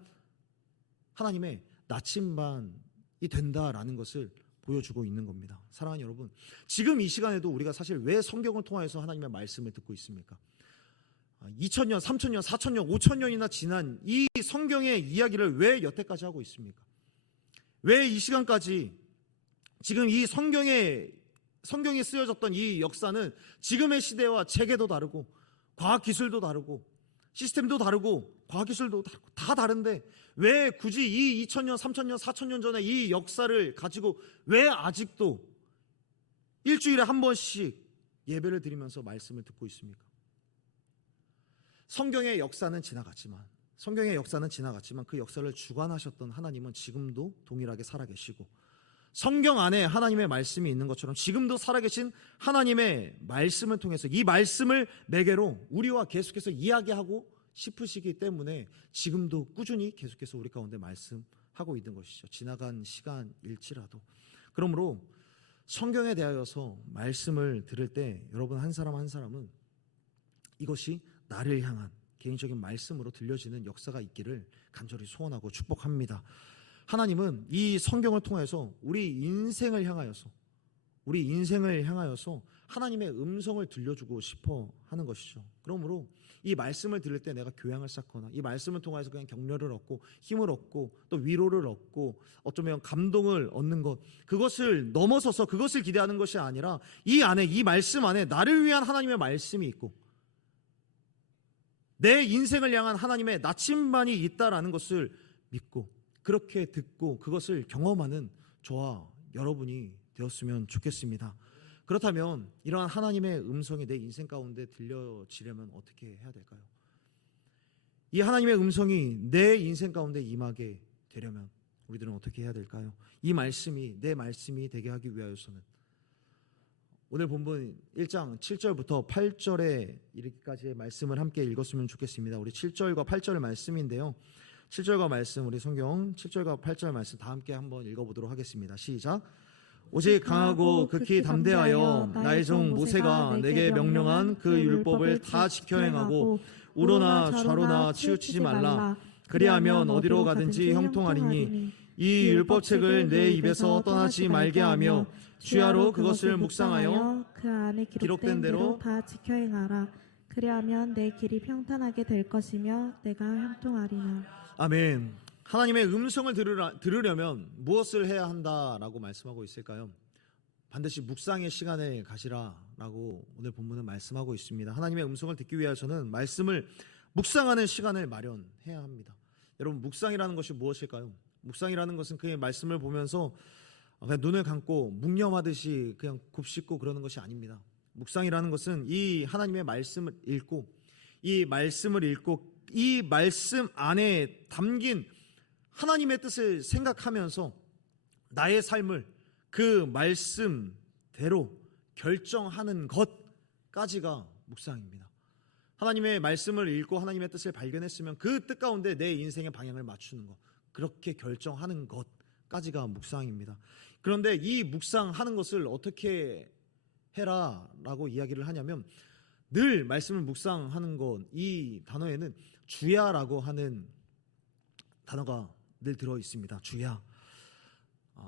하나님의 나침반이 된다라는 것을 보여주고 있는 겁니다. 사랑하는 여러분, 지금 이 시간에도 우리가 사실 왜 성경을 통해서 하나님의 말씀을 듣고 있습니까? 2000년, 3000년, 4000년, 5000년이나 지난 이 성경의 이야기를 왜 여태까지 하고 있습니까? 왜 이 시간까지 지금 이 성경이 쓰여졌던 이 역사는 지금의 시대와 체계도 다르고 과학기술도 다르고 시스템도 다르고 과학기술도 다르고 다 다른데 왜 굳이 이 2000년, 3000년, 4000년 전에 이 역사를 가지고 왜 아직도 일주일에 한 번씩 예배를 드리면서 말씀을 듣고 있습니까? 성경의 역사는 지나갔지만 그 역사를 주관하셨던 하나님은 지금도 동일하게 살아계시고 성경 안에 하나님의 말씀이 있는 것처럼 지금도 살아계신 하나님의 말씀을 통해서 이 말씀을 매개로 우리와 계속해서 이야기하고 싶으시기 때문에 지금도 꾸준히 계속해서 우리 가운데 말씀하고 있는 것이죠. 지나간 시간일지라도. 그러므로 성경에 대하여서 말씀을 들을 때 여러분 한 사람 한 사람은 이것이 나를 향한 개인적인 말씀으로 들려지는 역사가 있기를 간절히 소원하고 축복합니다. 하나님은 이 성경을 통해서 우리 인생을 향하여서 하나님의 음성을 들려주고 싶어 하는 것이죠. 그러므로 이 말씀을 들을 때 내가 교양을 쌓거나 이 말씀을 통해서 그냥 격려를 얻고 힘을 얻고 또 위로를 얻고 어쩌면 감동을 얻는 것, 그것을 넘어서서 그것을 기대하는 것이 아니라 이 말씀 안에 나를 위한 하나님의 말씀이 있고 내 인생을 향한 하나님의 나침반이 있다라는 것을 믿고 그렇게 듣고 그것을 경험하는 저와 여러분이 되었으면 좋겠습니다. 그렇다면 이러한 하나님의 음성이 내 인생 가운데 들려지려면 어떻게 해야 될까요? 이 하나님의 음성이 내 인생 가운데 임하게 되려면 우리들은 어떻게 해야 될까요? 이 말씀이 내 말씀이 되게 하기 위하여서는 오늘 본문 1장 7절부터 8절에 이렇게까지의 말씀을 함께 읽었으면 좋겠습니다. 우리 7절과 8절의 말씀인데요. 7절과 말씀, 우리 성경 7절과 8절 말씀 다 함께 한번 읽어보도록 하겠습니다. 시작. 오직 강하고 극히 담대하여 나의 종 모세가 내게 명령한 그 율법을 다 지켜 행하고 우로나 좌로나 치우치지 말라. 그리하면 어디로 가든지 형통하리니 이 율법책을 내 입에서 떠나지 말게 하며 주야로 그것을 묵상하여 그 안에 기록된 대로 다 지켜 행하라. 그리하면 내 길이 평탄하게 될 것이며 내가 형통하리라. 아멘. 하나님의 음성을 들으려면 무엇을 해야 한다라고 말씀하고 있을까요? 반드시 묵상의 시간을 가지라라고 오늘 본문은 말씀하고 있습니다. 하나님의 음성을 듣기 위해서는 말씀을 묵상하는 시간을 마련해야 합니다. 여러분, 묵상이라는 것이 무엇일까요? 묵상이라는 것은 그의 말씀을 보면서 그냥 눈을 감고 묵념하듯이 그냥 곱씹고 그러는 것이 아닙니다. 묵상이라는 것은 이 하나님의 말씀을 읽고 이 말씀 안에 담긴 하나님의 뜻을 생각하면서 나의 삶을 그 말씀대로 결정하는 것까지가 묵상입니다. 하나님의 말씀을 읽고 하나님의 뜻을 발견했으면 그 뜻 가운데 내 인생의 방향을 맞추는 것, 그렇게 결정하는 것까지가 묵상입니다. 그런데 이 묵상하는 것을 어떻게 해라라고 이야기를 하냐면 늘 말씀을 묵상하는 것, 이 단어에는 주야라고 하는 단어가 늘 들어 있습니다. 주야.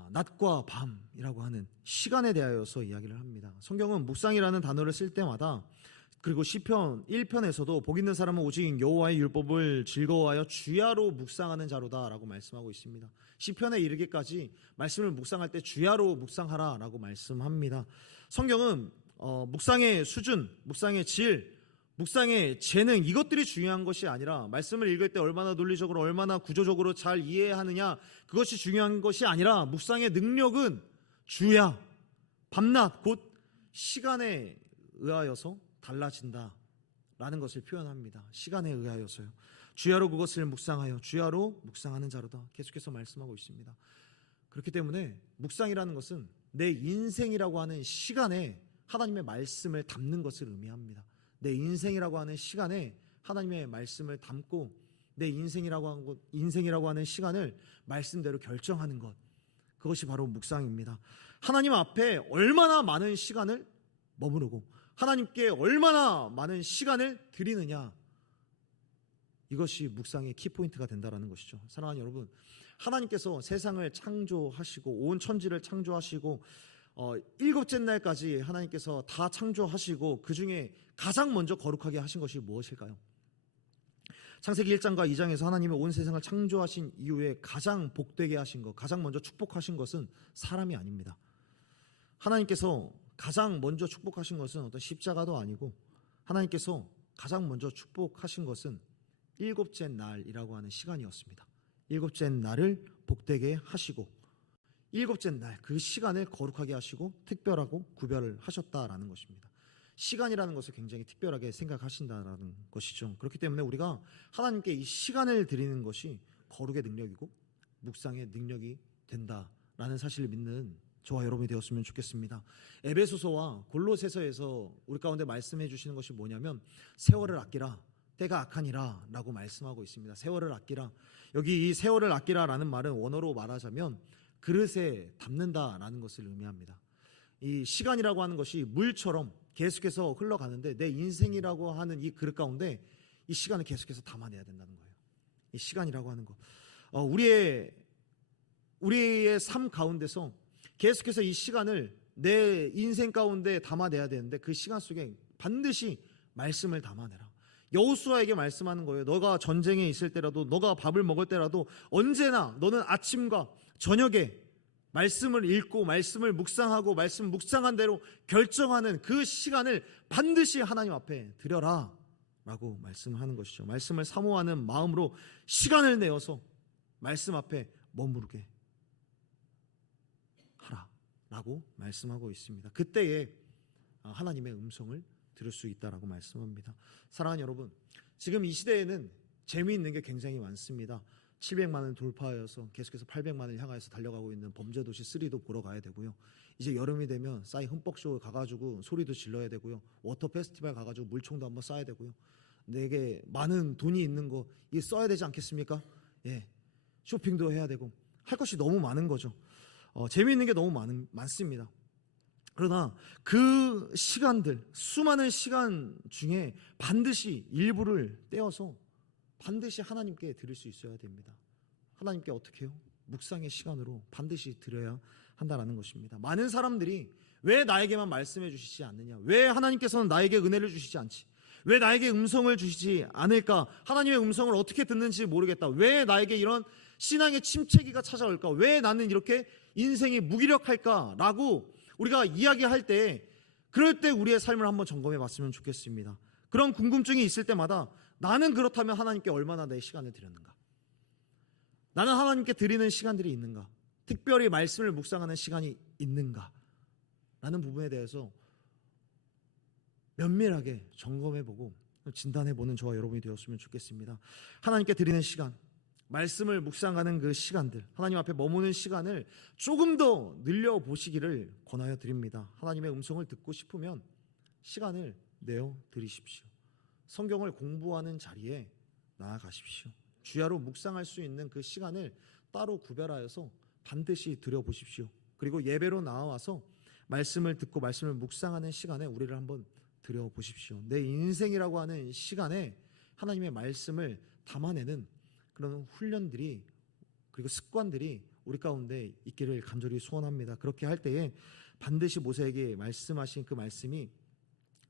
낮과 밤이라고 하는 시간에 대하여서 이야기를 합니다. 성경은 묵상이라는 단어를 쓸 때마다 그리고 시편 1편에서도 복 있는 사람은 오직 여호와의 율법을 즐거워하여 주야로 묵상하는 자로다라고 말씀하고 있습니다. 시편에 이르기까지 말씀을 묵상할 때 주야로 묵상하라라고 말씀합니다. 성경은 묵상의 수준, 묵상의 질, 묵상의 재능, 이것들이 중요한 것이 아니라 말씀을 읽을 때 얼마나 논리적으로 얼마나 구조적으로 잘 이해하느냐, 그것이 중요한 것이 아니라 묵상의 능력은 주야, 밤낮 곧 시간에 의하여서 달라진다라는 것을 표현합니다. 시간에 의하여서요. 주야로 그것을 묵상하여 주야로 묵상하는 자로다 계속해서 말씀하고 있습니다. 그렇기 때문에 묵상이라는 것은 내 인생이라고 하는 시간에 하나님의 말씀을 담는 것을 의미합니다. 내 인생이라고 하는 시간에 하나님의 말씀을 담고 내 인생이라고 하는 시간을 말씀대로 결정하는 것, 그것이 바로 묵상입니다. 하나님 앞에 얼마나 많은 시간을 머무르고 하나님께 얼마나 많은 시간을 드리느냐, 이것이 묵상의 키포인트가 된다는 것이죠. 사랑하는 여러분, 하나님께서 세상을 창조하시고 온 천지를 창조하시고 일곱째 날까지 하나님께서 다 창조하시고 그 중에 가장 먼저 거룩하게 하신 것이 무엇일까요? 창세기 1장과 2장에서 하나님이 온 세상을 창조하신 이후에 가장 복되게 하신 것, 가장 먼저 축복하신 것은 사람이 아닙니다. 하나님께서 가장 먼저 축복하신 것은 어떤 십자가도 아니고, 하나님께서 가장 먼저 축복하신 것은 일곱째 날이라고 하는 시간이었습니다. 일곱째 날을 복되게 하시고 일곱째 날 그 시간을 거룩하게 하시고 특별하고 구별을 하셨다라는 것입니다. 시간이라는 것을 굉장히 특별하게 생각하신다라는 것이죠. 그렇기 때문에 우리가 하나님께 이 시간을 드리는 것이 거룩의 능력이고 묵상의 능력이 된다라는 사실을 믿는 저와 여러분이 되었으면 좋겠습니다. 에베소서와 골로새서에서 우리 가운데 말씀해 주시는 것이 뭐냐면 세월을 아끼라, 때가 악하니라 라고 말씀하고 있습니다. 세월을 아끼라. 여기 이 세월을 아끼라라는 말은 원어로 말하자면 그릇에 담는다라는 것을 의미합니다. 이 시간이라고 하는 것이 물처럼 계속해서 흘러가는데 내 인생이라고 하는 이 그릇 가운데 이 시간을 계속해서 담아내야 된다는 거예요. 이 시간이라고 하는 것, 우리의 삶 가운데서 계속해서 이 시간을 내 인생 가운데 담아내야 되는데 그 시간 속에 반드시 말씀을 담아내라. 여호수아에게 말씀하는 거예요. 너가 전쟁에 있을 때라도, 너가 밥을 먹을 때라도 언제나 너는 아침과 저녁에 말씀을 읽고 말씀을 묵상하고 말씀 묵상한 대로 결정하는 그 시간을 반드시 하나님 앞에 드려라 라고 말씀하는 것이죠. 말씀을 사모하는 마음으로 시간을 내어서 말씀 앞에 머무르게 하라 라고 말씀하고 있습니다. 그때에 하나님의 음성을 들을 수 있다라고 말씀합니다. 사랑하는 여러분, 지금 이 시대에는 재미있는 게 굉장히 많습니다. 700만을 돌파하여서 계속해서 800만을 향하여서 달려가고 있는 범죄도시 3도 보러 가야 되고요. 이제 여름이 되면 싸이 흠뻑쇼 가가지고 소리도 질러야 되고요. 워터 페스티벌 가가지고 물총도 한번 쏴야 되고요. 내게 많은 돈이 있는 거 이게 써야 되지 않겠습니까? 예, 쇼핑도 해야 되고 할 것이 너무 많은 거죠. 재미있는 게 너무 많습니다. 그러나 그 시간들, 수많은 시간 중에 반드시 일부를 떼어서 반드시 하나님께 드릴 수 있어야 됩니다. 하나님께 어떻게 해요? 묵상의 시간으로 반드시 드려야 한다라는 것입니다. 많은 사람들이 왜 나에게만 말씀해 주시지 않느냐? 왜 하나님께서는 나에게 은혜를 주시지 않지? 왜 나에게 음성을 주시지 않을까? 하나님의 음성을 어떻게 듣는지 모르겠다. 왜 나에게 이런 신앙의 침체기가 찾아올까? 왜 나는 이렇게 인생이 무기력할까? 라고 우리가 이야기할 때, 그럴 때 우리의 삶을 한번 점검해 봤으면 좋겠습니다. 그런 궁금증이 있을 때마다 나는 그렇다면 하나님께 얼마나 내 시간을 드렸는가? 나는 하나님께 드리는 시간들이 있는가? 특별히 말씀을 묵상하는 시간이 있는가? 라는 부분에 대해서 면밀하게 점검해보고 진단해보는 저와 여러분이 되었으면 좋겠습니다. 하나님께 드리는 시간, 말씀을 묵상하는 그 시간들, 하나님 앞에 머무는 시간을 조금 더 늘려보시기를 권하여 드립니다. 하나님의 음성을 듣고 싶으면 시간을 내어 드리십시오. 성경을 공부하는 자리에 나아가십시오. 주야로 묵상할 수 있는 그 시간을 따로 구별하여서 반드시 드려보십시오. 그리고 예배로 나와서 말씀을 듣고 말씀을 묵상하는 시간에 우리를 한번 드려보십시오. 내 인생이라고 하는 시간에 하나님의 말씀을 담아내는 그런 훈련들이, 그리고 습관들이 우리 가운데 있기를 간절히 소원합니다. 그렇게 할 때에 반드시 모세에게 말씀하신 그 말씀이,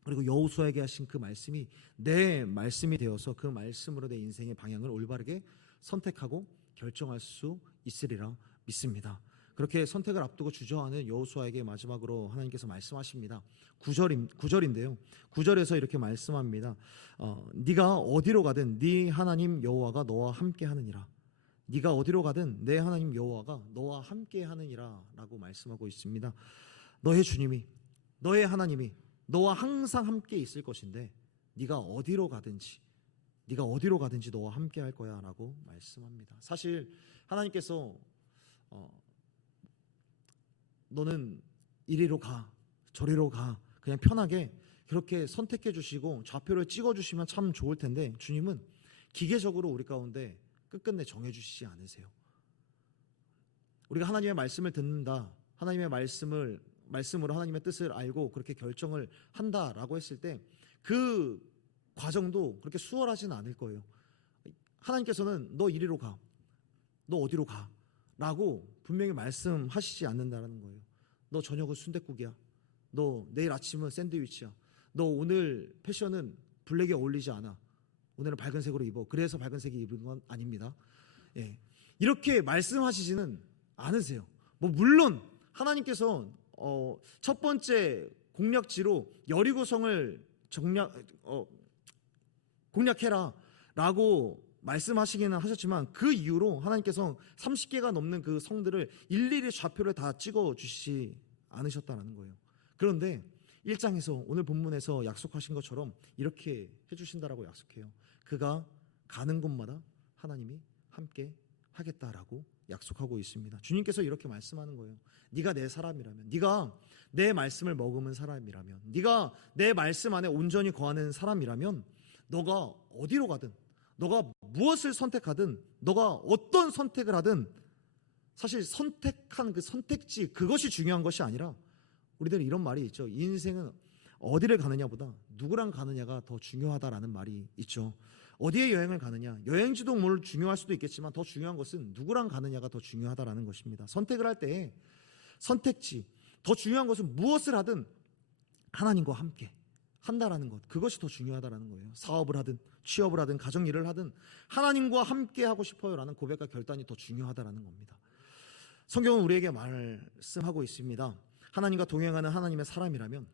그리고 여호수아에게 하신 그 말씀이 내 말씀이 되어서 그 말씀으로 내 인생의 방향을 올바르게 선택하고 결정할 수 있으리라 믿습니다. 그렇게 선택을 앞두고 주저하는 여호수아에게 마지막으로 하나님께서 말씀하십니다. 9절인데요. 9절에서 이렇게 말씀합니다. 네가 어디로 가든 네 하나님 여호와가 너와 함께 하느니라. 네가 어디로 가든 내 하나님 여호와가 너와 함께 하느니라 라고 말씀하고 있습니다. 너의 주님이, 너의 하나님이 너와 항상 함께 있을 것인데 네가 어디로 가든지 너와 함께 할 거야 라고 말씀합니다. 사실 하나님께서 너는 이리로 가, 저리로 가, 그냥 편하게 그렇게 선택해 주시고 좌표를 찍어 주시면 참 좋을 텐데, 주님은 기계적으로 우리 가운데 끝끝내 정해 주시지 않으세요. 우리가 하나님의 말씀을 듣는다, 하나님의 말씀으로 하나님의 뜻을 알고 그렇게 결정을 한다라고 했을 때 그 과정도 그렇게 수월하진 않을 거예요. 하나님께서는 너 이리로 가, 너 어디로 가 라고 분명히 말씀하시지 않는다라는 거예요. 너 저녁은 순댓국이야, 너 내일 아침은 샌드위치야, 너 오늘 패션은 블랙에 어울리지 않아, 오늘은 밝은 색으로 입어, 그래서 밝은 색이 입은 건 아닙니다. 예. 이렇게 말씀하시지는 않으세요. 뭐 물론 하나님께서 첫 번째 공략지로 여리고성을 공략해라 라고 말씀하시기는 하셨지만 그 이후로 하나님께서 30개가 넘는 그 성들을 일일이 좌표를 다 찍어 주시지 않으셨다는 거예요. 그런데 1장에서 오늘 본문에서 약속하신 것처럼 이렇게 해주신다라고 약속해요. 그가 가는 곳마다 하나님이 함께 하겠다라고 약속하고 있습니다. 주님께서 이렇게 말씀하는 거예요. 네가 내 사람이라면, 네가 내 말씀을 머금은 사람이라면, 네가 내 말씀 안에 온전히 거하는 사람이라면 너가 어디로 가든, 너가 무엇을 선택하든, 너가 어떤 선택을 하든 사실 선택한 그 선택지, 그것이 중요한 것이 아니라, 우리들은 이런 말이 있죠. 인생은 어디를 가느냐보다 누구랑 가느냐가 더 중요하다라는 말이 있죠. 어디에 여행을 가느냐, 여행지도 물론 중요할 수도 있겠지만 더 중요한 것은 누구랑 가느냐가 더 중요하다라는 것입니다. 선택을 할 때 선택지, 더 중요한 것은 무엇을 하든 하나님과 함께 한다라는 것, 그것이 더 중요하다라는 거예요. 사업을 하든 취업을 하든 가정일을 하든 하나님과 함께 하고 싶어요라는 고백과 결단이 더 중요하다라는 겁니다. 성경은 우리에게 말씀하고 있습니다. 하나님과 동행하는 하나님의 사람이라면,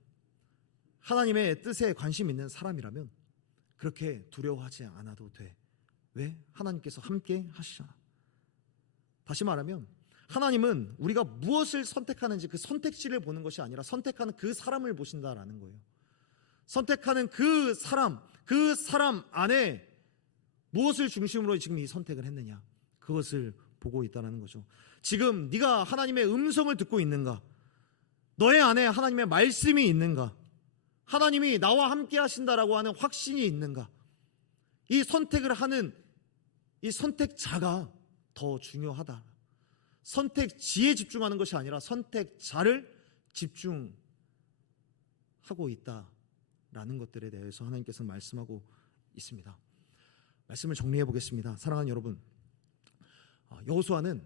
하나님의 뜻에 관심 있는 사람이라면 그렇게 두려워하지 않아도 돼. 왜? 하나님께서 함께 하시잖아. 다시 말하면 하나님은 우리가 무엇을 선택하는지 그 선택지를 보는 것이 아니라 선택하는 그 사람을 보신다라는 거예요. 선택하는 그 사람 안에 무엇을 중심으로 지금 이 선택을 했느냐, 그것을 보고 있다는 거죠. 지금 네가 하나님의 음성을 듣고 있는가? 너의 안에 하나님의 말씀이 있는가? 하나님이 나와 함께 하신다라고 하는 확신이 있는가? 이 선택을 하는 이 선택자가 더 중요하다. 선택지에 집중하는 것이 아니라 선택자를 집중하고 있다라는 것들에 대해서 하나님께서 말씀하고 있습니다. 말씀을 정리해 보겠습니다. 사랑하는 여러분, 여호수아는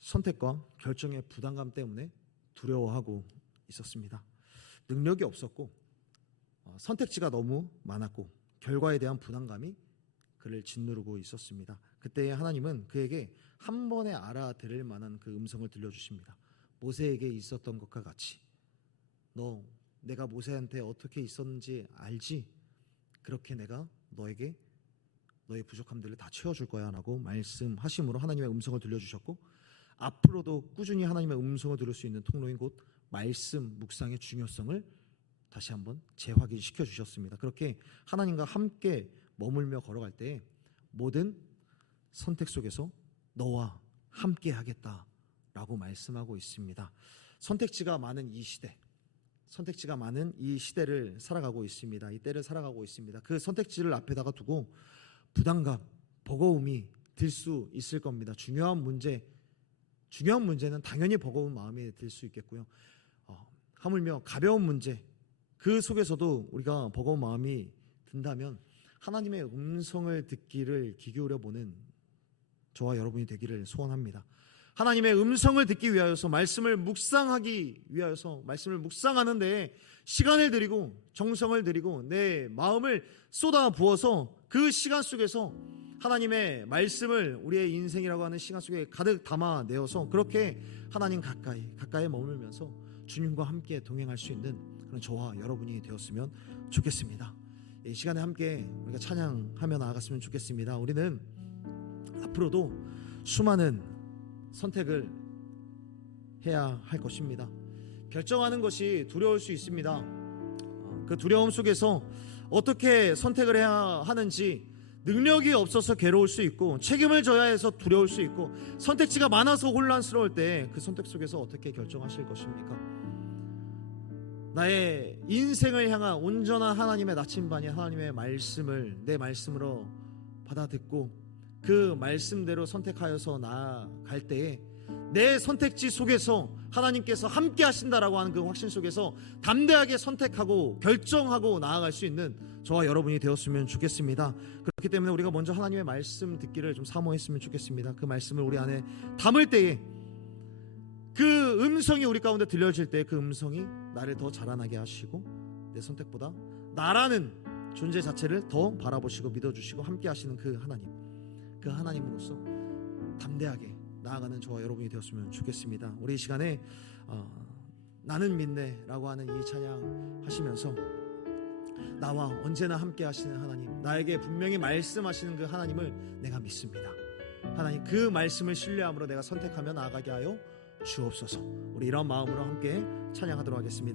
선택과 결정의 부담감 때문에 두려워하고 있었습니다. 능력이 없었고 선택지가 너무 많았고 결과에 대한 부담감이 그를 짓누르고 있었습니다. 그때 하나님은 그에게 한 번에 알아들을 만한 그 음성을 들려주십니다. 모세에게 있었던 것과 같이, 너 내가 모세한테 어떻게 있었는지 알지? 그렇게 내가 너에게 너의 부족함들을 다 채워줄 거야 라고 말씀하심으로 하나님의 음성을 들려주셨고, 앞으로도 꾸준히 하나님의 음성을 들을 수 있는 통로인 곧 말씀 묵상의 중요성을 다시 한번 재확인시켜 주셨습니다. 그렇게 하나님과 함께 머물며 걸어갈 때 모든 선택 속에서 너와 함께 하겠다라고 말씀하고 있습니다. 선택지가 많은 이 시대, 선택지가 많은 이 시대를 살아가고 있습니다. 이 때를 살아가고 있습니다. 그 선택지를 앞에다가 두고 부담감, 버거움이 들 수 있을 겁니다. 중요한 문제는 당연히 버거운 마음이 들 수 있겠고요. 하물며 가벼운 문제, 그 속에서도 우리가 버거운 마음이 든다면 하나님의 음성을 듣기를 귀 기울여 보는 저와 여러분이 되기를 소원합니다. 하나님의 음성을 듣기 위하여서, 말씀을 묵상하기 위하여서, 말씀을 묵상하는 데 시간을 들이고 정성을 들이고 내 마음을 쏟아 부어서 그 시간 속에서 하나님의 말씀을 우리의 인생이라고 하는 시간 속에 가득 담아내어서 그렇게 하나님 가까이 머물면서 주님과 함께 동행할 수 있는 그런 저와 여러분이 되었으면 좋겠습니다. 이 시간에 함께 우리가 찬양하며 나아갔으면 좋겠습니다. 우리는 앞으로도 수많은 선택을 해야 할 것입니다. 결정하는 것이 두려울 수 있습니다. 그 두려움 속에서 어떻게 선택을 해야 하는지, 능력이 없어서 괴로울 수 있고 책임을 져야 해서 두려울 수 있고 선택지가 많아서 혼란스러울 때 그 선택 속에서 어떻게 결정하실 것입니까? 나의 인생을 향한 온전한 하나님의 나침반이 하나님의 말씀을 내 말씀으로 받아듣고 그 말씀대로 선택하여서 나아갈 때에 내 선택지 속에서 하나님께서 함께 하신다라고 하는 그 확신 속에서 담대하게 선택하고 결정하고 나아갈 수 있는 저와 여러분이 되었으면 좋겠습니다. 그렇기 때문에 우리가 먼저 하나님의 말씀 듣기를 좀 사모했으면 좋겠습니다. 그 말씀을 우리 안에 담을 때에 그 음성이 우리 가운데 들려질 때 그 음성이 나를 더 자라나게 하시고 내 선택보다 나라는 존재 자체를 더 바라보시고 믿어주시고 함께 하시는 그 하나님으로서 담대하게 나아가는 저와 여러분이 되었으면 좋겠습니다. 우리 이 시간에 나는 믿네라고 하는 이 찬양 하시면서 나와 언제나 함께 하시는 하나님, 나에게 분명히 말씀하시는 그 하나님을 내가 믿습니다. 하나님, 그 말씀을 신뢰함으로 내가 선택하며 나아가게 하여 주옵소서. 우리 이런 마음으로 함께 찬양하도록 하겠습니다.